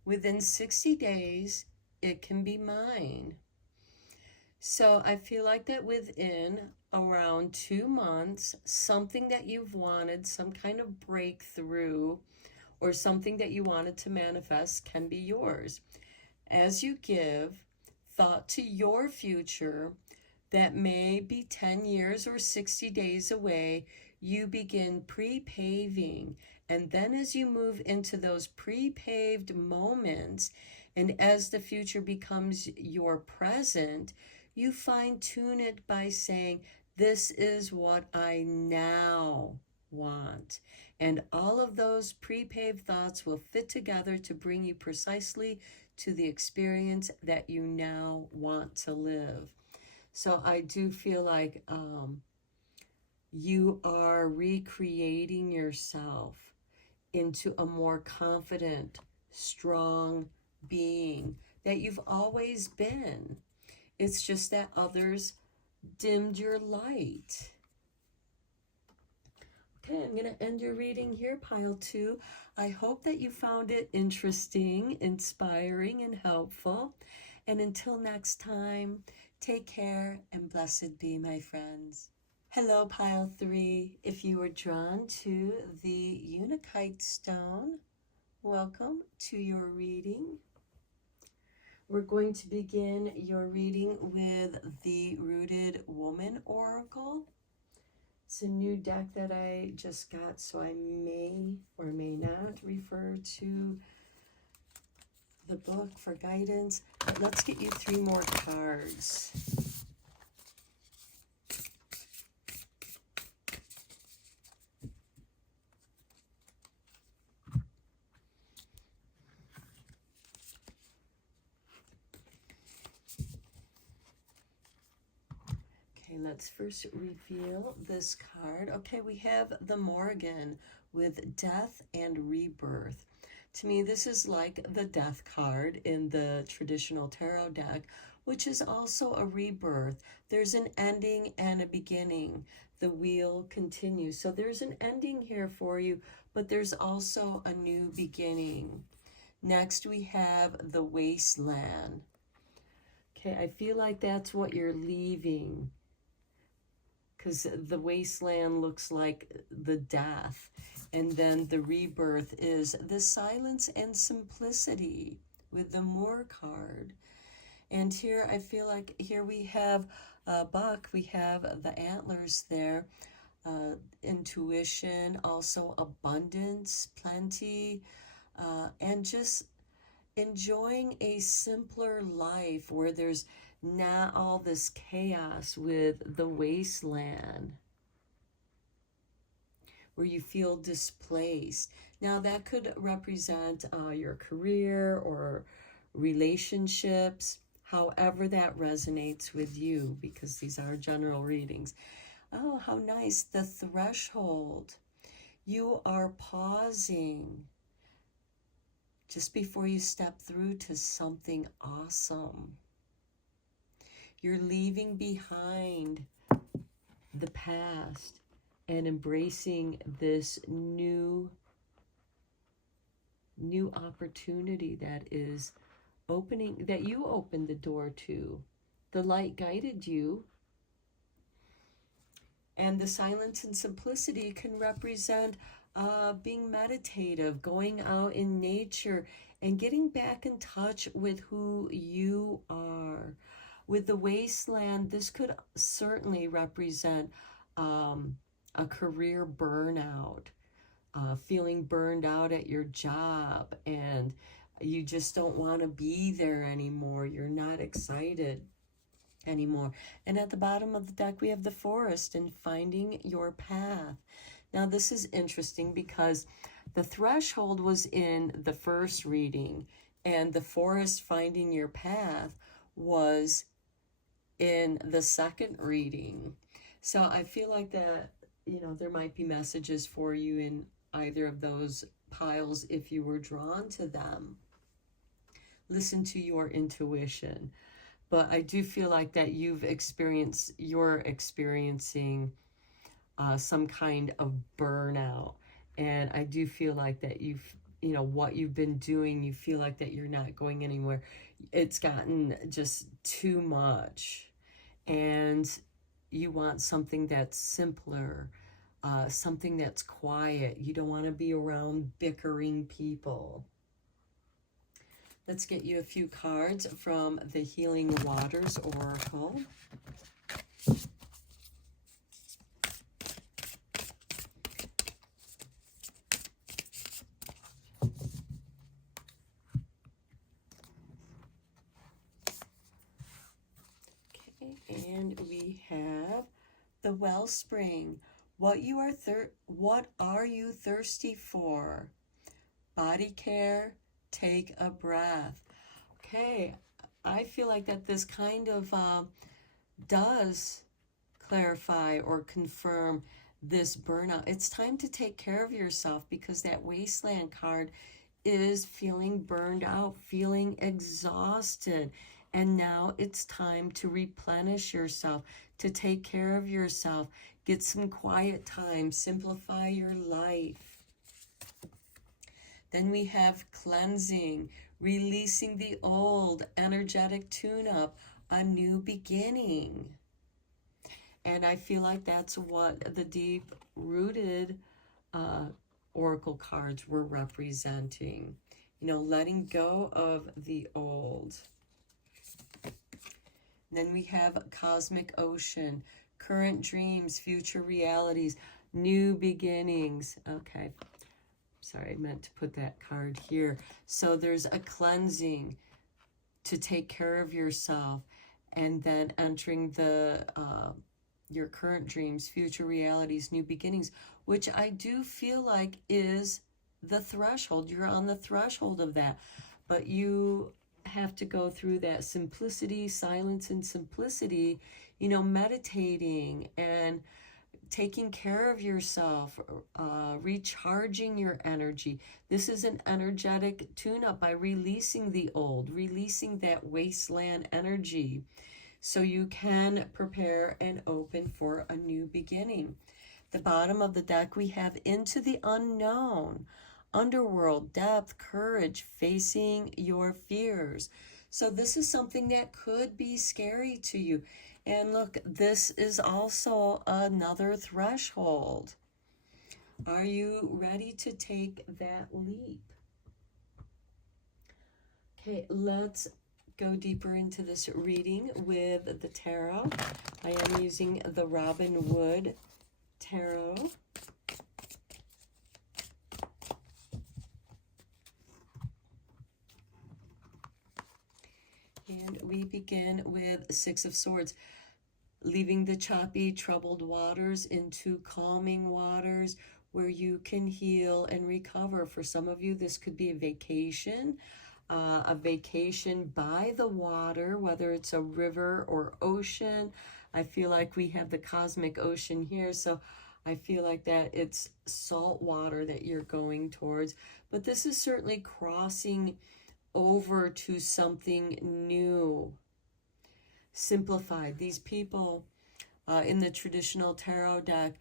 Within 60 days, it can be mine. So I feel like that within around 2 months, something that you've wanted, some kind of breakthrough, or something that you wanted to manifest can be yours. As you give thought to your future that may be 10 years or 60 days away, you begin pre-paving. And then as you move into those pre-paved moments, and as the future becomes your present, you fine-tune it by saying, this is what I now want. And all of those pre-paved thoughts will fit together to bring you precisely to the experience that you now want to live. So I do feel like you are recreating yourself into a more confident, strong being that you've always been. It's just that others dimmed your light. Okay, I'm going to end your reading here, pile 2. I hope that you found it interesting, inspiring, and helpful. And until next time, take care and blessed be, my friends. Hello, pile 3. If you were drawn to the Untitled Stone, welcome to your reading. We're going to begin your reading with the Rooted Woman Oracle. It's a new deck that I just got, so I may or may not refer to the book for guidance. But let's get you 3 more cards. Okay, let's first reveal this card. Okay, we have the Morgan with Death and Rebirth. To me, this is like the Death card in the traditional tarot deck, which is also a rebirth. There's an ending and a beginning. The wheel continues. So there's an ending here for you, but there's also a new beginning. Next, we have the Wasteland. Okay, I feel like that's what you're leaving, because the wasteland looks like the death. And then the rebirth is the silence and simplicity with the Moor card. And here I feel like here we have a buck, we have the antlers there, intuition, also abundance, plenty, and just enjoying a simpler life where there's not all this chaos with the wasteland, where you feel displaced. Now that could represent your career or relationships, however that resonates with you, because these are general readings. Oh, how nice. The threshold. You are pausing just before you step through to something awesome. You're leaving behind the past and embracing this new opportunity that is opening, that you opened the door to. The light guided you. And the silence and simplicity can represent being meditative, going out in nature, and getting back in touch with who you are. With the wasteland, this could certainly represent a career burnout, feeling burned out at your job, and you just don't want to be there anymore. You're not excited anymore. And at the bottom of the deck, we have the forest and finding your path. Now, this is interesting because the threshold was in the first reading, and the forest, finding your path, was in the second reading. So I feel like that, you know, there might be messages for you in either of those piles if you were drawn to them. Listen to your intuition. But I do feel like that you're experiencing some kind of burnout. And I do feel like that you know, what you've been doing, you feel like that you're not going anywhere. It's gotten just too much, and you want something that's simpler, something that's quiet. You don't want to be around bickering people. Let's get you a few cards from the Healing Waters Oracle. And we have the Wellspring. What are you thirsty for? Body care, take a breath. Okay, I feel like that this kind of does clarify or confirm this burnout. It's time to take care of yourself, because that Wasteland card is feeling burned out, feeling exhausted. And now it's time to replenish yourself, to take care of yourself, get some quiet time, simplify your life. Then we have cleansing, releasing the old, energetic tune-up, a new beginning. And I feel like that's what the deep-rooted oracle cards were representing. You know, letting go of the old. Then we have Cosmic Ocean, current dreams, future realities, new beginnings. Okay, sorry, I meant to put that card here. So there's a cleansing to take care of yourself, and then entering the your current dreams, future realities, new beginnings, which I do feel like is the threshold. You're on the threshold of that, but you have to go through that simplicity, silence and simplicity, you know, meditating and taking care of yourself, recharging your energy. This is an energetic tune-up by releasing the old, releasing that wasteland energy, so you can prepare and open for a new beginning. The bottom of the deck, we have into the unknown, underworld, depth, courage, facing your fears. So this is something that could be scary to you. And look, this is also another threshold. Are you ready to take that leap? Okay, let's go deeper into this reading with the tarot. I am using the Robin Wood Tarot. And we begin with Six of Swords, leaving the choppy, troubled waters into calming waters where you can heal and recover. For some of you, this could be a vacation by the water, whether it's a river or ocean. I feel like we have the cosmic ocean here, so I feel like that it's salt water that you're going towards. But this is certainly crossing over to something new, simplified. These people in the traditional tarot deck,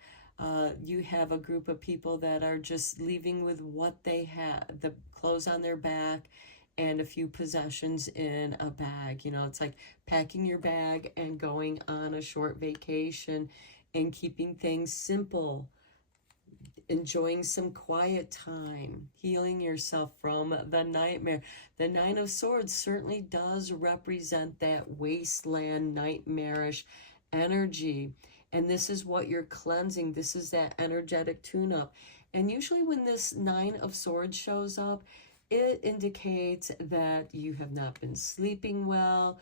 you have a group of people that are just leaving with what they have, the clothes on their back and a few possessions in a bag. You know, it's like packing your bag and going on a short vacation and keeping things simple, enjoying some quiet time, healing yourself from the nightmare. The Nine of Swords certainly does represent that wasteland, nightmarish energy. And this is what you're cleansing. This is that energetic tune-up. And usually when this Nine of Swords shows up, it indicates that you have not been sleeping well.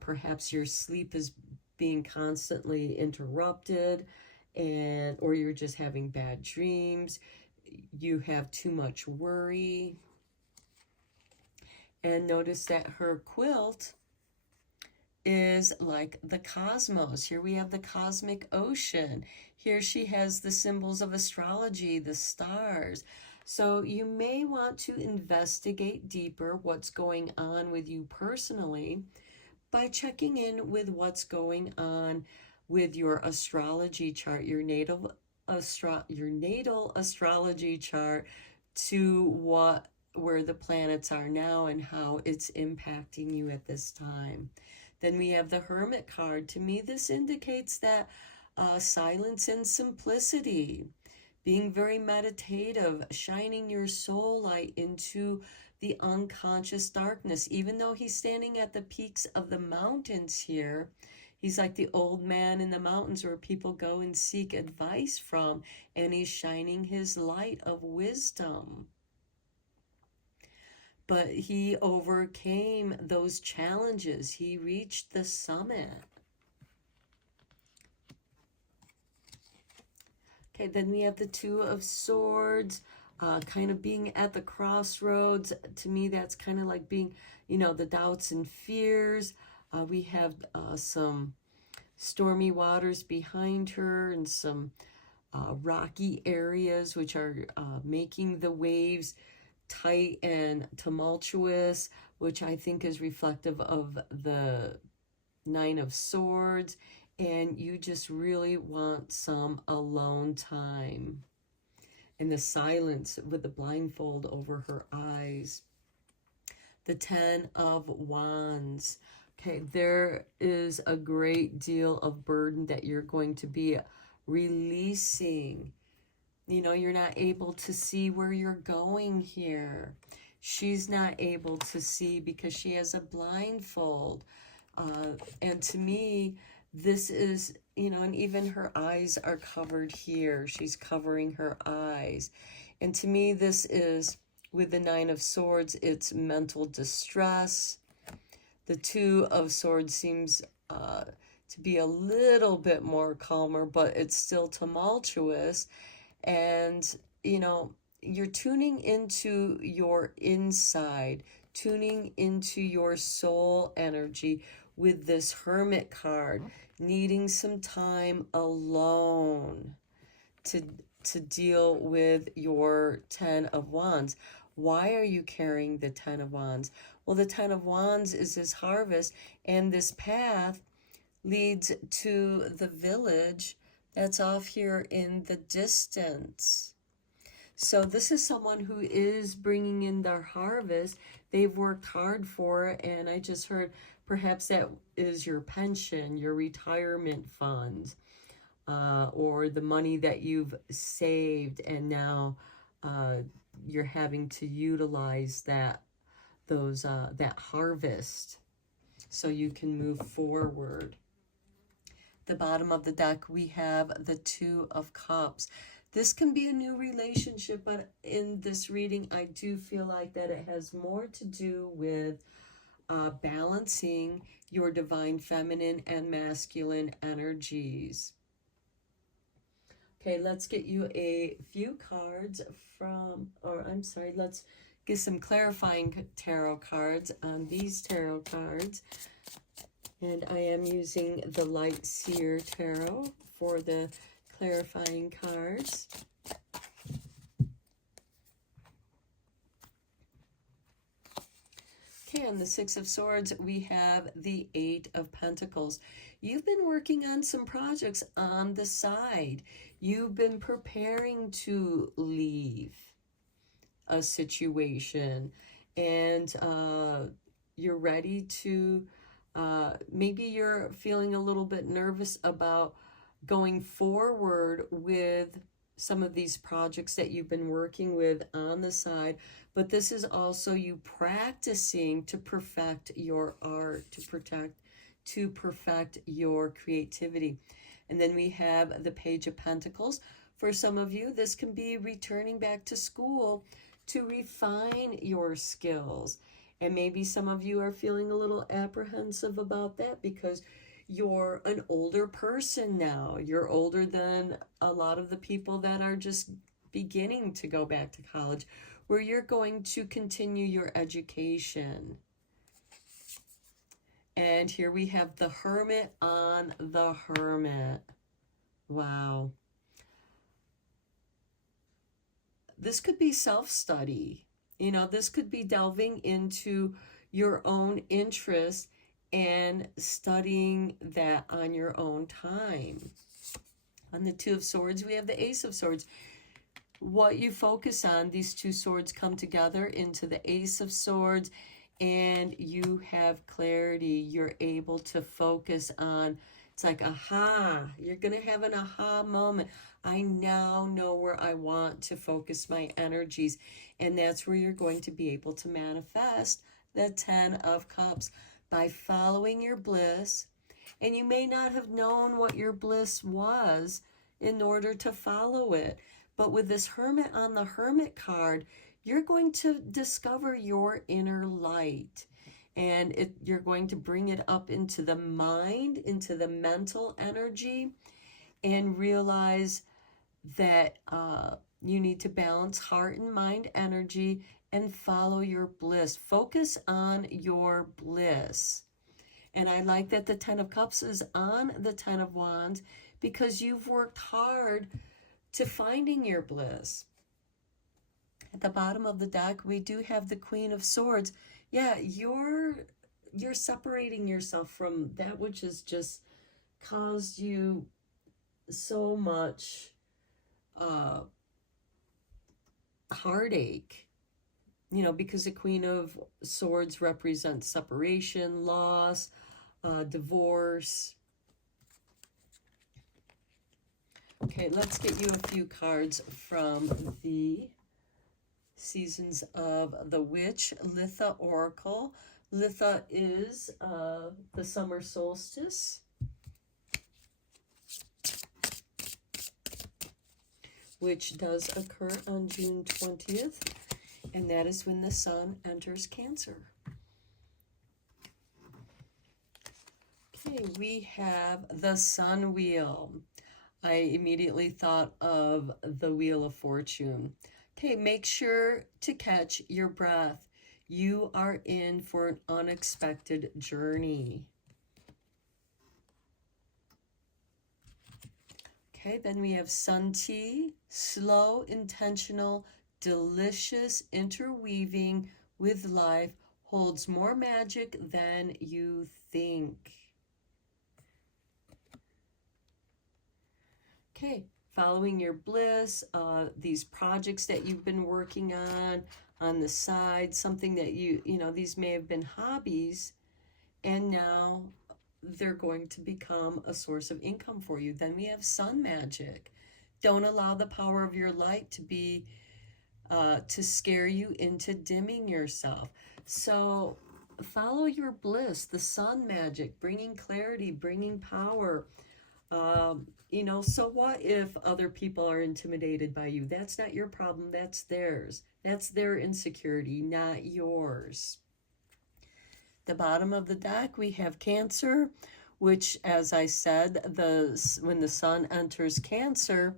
Perhaps your sleep is being constantly interrupted, or you're just having bad dreams. You have too much worry. And notice that her quilt is like the cosmos. Here we have the cosmic ocean. Here she has the symbols of astrology, the stars. So you may want to investigate deeper what's going on with you personally by checking in with what's going on with your astrology chart, your natal astrology chart, to where the planets are now and how it's impacting you at this time. Then we have the Hermit card. To me, this indicates that silence and simplicity, being very meditative, shining your soul light into the unconscious darkness. Even though he's standing at the peaks of the mountains here, he's like the old man in the mountains where people go and seek advice from, and he's shining his light of wisdom. But he overcame those challenges. He reached the summit. Okay, then we have the Two of Swords, kind of being at the crossroads. To me, that's kind of like being, the doubts and fears. We have some stormy waters behind her and some rocky areas, which are making the waves tight and tumultuous, which I think is reflective of the Nine of Swords. And you just really want some alone time. And the silence with the blindfold over her eyes. The Ten of Wands. Okay, there is a great deal of burden that you're going to be releasing. You're not able to see where you're going here. She's not able to see because she has a blindfold. And to me, this is, and even her eyes are covered here. She's covering her eyes. And to me, this is, with the Nine of Swords, it's mental distress. The Two of Swords seems to be a little bit more calmer, but it's still tumultuous. And, you're tuning into your inside, tuning into your soul energy with this Hermit card, needing some time alone to deal with your Ten of Wands. Why are you carrying the Ten of Wands? Well, the Ten of Wands is this harvest, and this path leads to the village that's off here in the distance. So this is someone who is bringing in their harvest. They've worked hard for it, and I just heard perhaps that is your pension, your retirement fund, or the money that you've saved, and now you're having to utilize that harvest so you can move forward. The bottom of the deck, we have the Two of Cups. This can be a new relationship, but in this reading, I do feel like that it has more to do with balancing your divine feminine and masculine energies. Okay, let's get you a few cards let's get some clarifying tarot cards on these tarot cards. And I am using the Light Seer Tarot for the clarifying cards. Okay, on the Six of Swords, we have the Eight of Pentacles. You've been working on some projects on the side. You've been preparing to leave a situation, and you're ready to, maybe you're feeling a little bit nervous about going forward with some of these projects that you've been working with on the side, but this is also you practicing to perfect your art, to perfect your creativity. And then we have the Page of Pentacles. For some of you, this can be returning back to school to refine your skills. And maybe some of you are feeling a little apprehensive about that because you're an older person now. You're older than a lot of the people that are just beginning to go back to college, where you're going to continue your education. And here we have the Hermit on the Hermit. Wow. This could be self-study. This could be delving into your own interest and studying that on your own time. On the Two of Swords, we have the Ace of Swords. what you focus on, these two swords come together into the Ace of Swords, and you have clarity. You're able to focus on, it's like, aha, you're going to have an aha moment. I now know where I want to focus my energies. And that's where you're going to be able to manifest the 10 of Cups by following your bliss. And you may not have known what your bliss was in order to follow it. But with this Hermit on the Hermit card, you're going to discover your inner light. And you're going to bring it up into the mind, into the mental energy, and realize that you need to balance heart and mind energy and follow your bliss. Focus on your bliss. And I like that the 10 of Cups is on the 10 of Wands because you've worked hard to finding your bliss. At the bottom of the deck, we do have the Queen of Swords. Yeah, you're separating yourself from that which has just caused you so much heartache. You know, because the Queen of Swords represents separation, loss, divorce. Okay, let's get you a few cards from the Seasons of the Witch Litha Oracle. Litha is the summer solstice, which does occur on June 20th, and that is when the sun enters Cancer. Okay, we have the Sun Wheel. I immediately thought of the Wheel of Fortune. Okay, make sure to catch your breath. You are in for an unexpected journey. Okay, then we have Sun Tea, slow, intentional, delicious interweaving with life holds more magic than you think. Okay, following your bliss, these projects that you've been working on the side, something that you know, these may have been hobbies, and now they're going to become a source of income for you. Then we have sun magic. Don't allow the power of your light to be, to scare you into dimming yourself. So follow your bliss, the sun magic, bringing clarity, bringing power. You know, so what if other people are intimidated by you? That's not your problem. That's theirs. That's their insecurity, not yours. The bottom of the deck, we have Cancer, which, as I said, when the sun enters Cancer,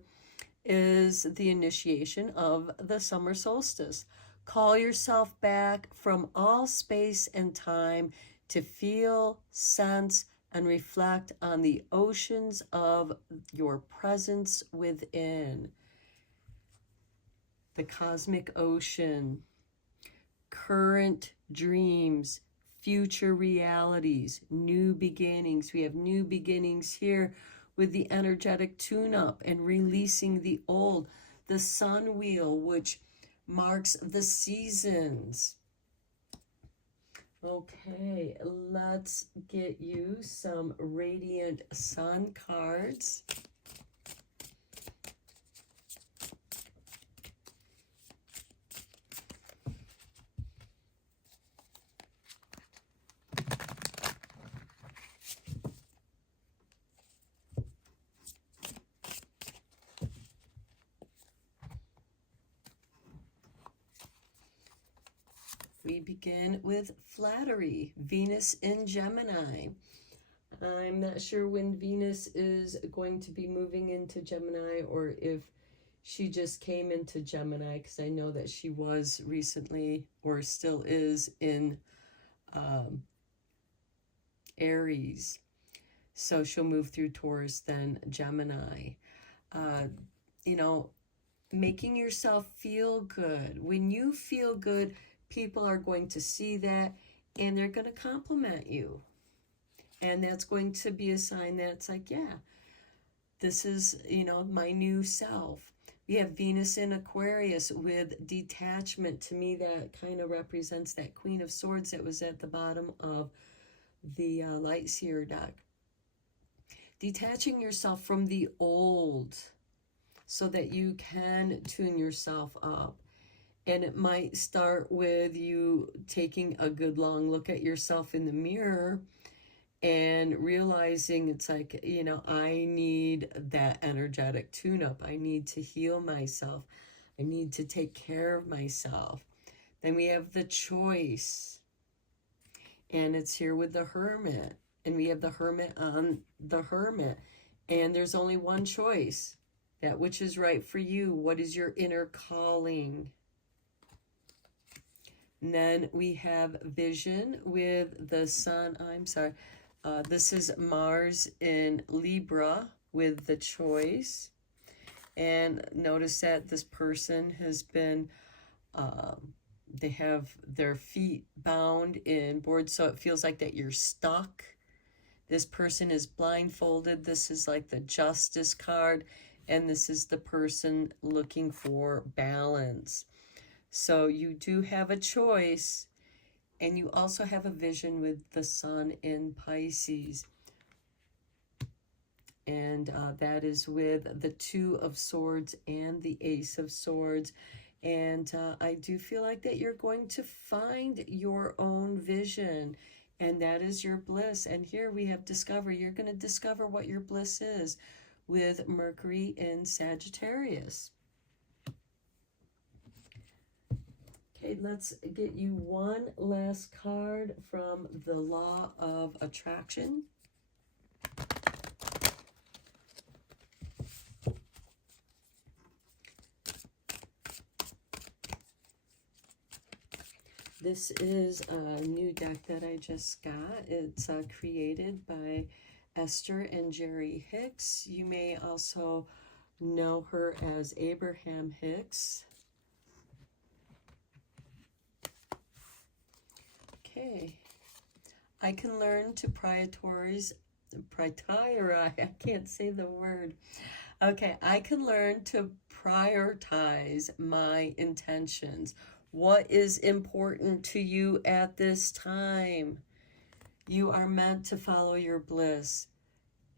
is the initiation of the summer solstice. Call yourself back from all space and time to feel, sense, and reflect on the oceans of your presence within. The cosmic ocean, current dreams, future realities, new beginnings. We have new beginnings here with the energetic tune-up and releasing the old. The sun wheel, which marks the seasons. Okay, let's get you some Radiant Sun cards. We begin with Flattery, Venus in Gemini. I'm not sure when Venus is going to be moving into Gemini, or if she just came into Gemini, because I know that she was recently, or still is, in Aries. So she'll move through Taurus, then Gemini. You know, making yourself feel good. When you feel good, people are going to see that, and they're going to compliment you. And that's going to be a sign that it's like, yeah, this is, you know, my new self. We have Venus in Aquarius with detachment. To me, that kind of represents that Queen of Swords that was at the bottom of the Light Seer deck. Detaching yourself from the old so that you can tune yourself up. And it might start with you taking a good long look at yourself in the mirror and realizing it's like, you know, I need that energetic tune-up. I need to heal myself. I need to take care of myself. Then we have the choice. And it's here with the Hermit. And we have the Hermit on the Hermit. And there's only one choice. That which is right for you. What is your inner calling? And then we have Vision with the Sun. This is Mars in Libra with the choice. And notice that this person has been, they have their feet bound in boards, so it feels like that you're stuck. This person is blindfolded. This is like the Justice card. And this is the person looking for balance. So you do have a choice. And you also have a vision with the Sun in Pisces. And that is with the Two of Swords and the Ace of Swords. And I do feel like that you're going to find your own vision. And that is your bliss. And here we have discover. You're going to discover what your bliss is with Mercury in Sagittarius. Okay, let's get you one last card from the Law of Attraction. This is a new deck that I just got. It's created by Esther and Jerry Hicks. You may also know her as Abraham Hicks. Okay. I can learn to prioritize, I can't say the word. Okay, I can learn to prioritize my intentions. What is important to you at this time? You are meant to follow your bliss,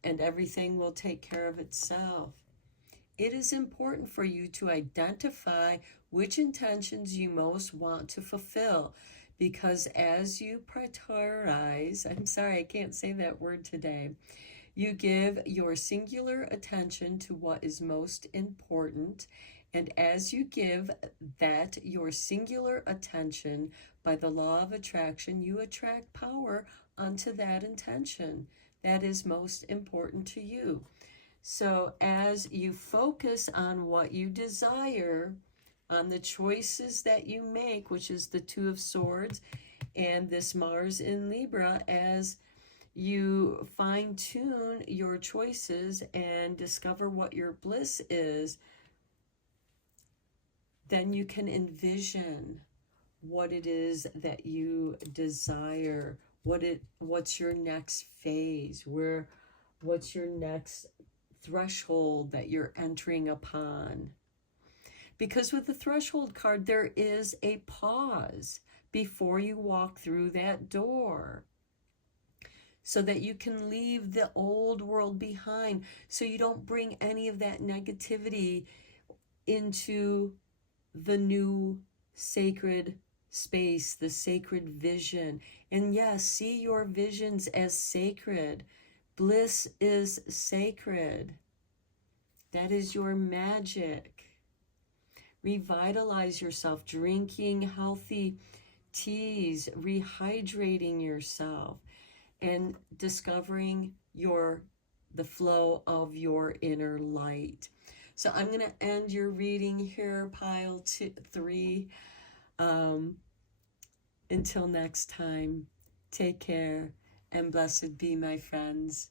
and everything will take care of itself. It is important for you to identify which intentions you most want to fulfill, because as you prioritize, I'm sorry, I can't say that word today, you give your singular attention to what is most important. And as you give that your singular attention by the law of attraction, you attract power onto that intention that is most important to you. So as you focus on what you desire, on the choices that you make, which is the Two of Swords and this Mars in Libra, as you fine-tune your choices and discover what your bliss is, then you can envision what it is that you desire, what's your next phase, what's your next threshold that you're entering upon. Because with the threshold card, there is a pause before you walk through that door, so that you can leave the old world behind, so you don't bring any of that negativity into the new sacred space, the sacred vision. And yes, see your visions as sacred. Bliss is sacred. That is your magic. Revitalize yourself, drinking healthy teas, rehydrating yourself, and discovering the flow of your inner light. So I'm going to end your reading here, pile 3. Until next time, take care and blessed be, my friends.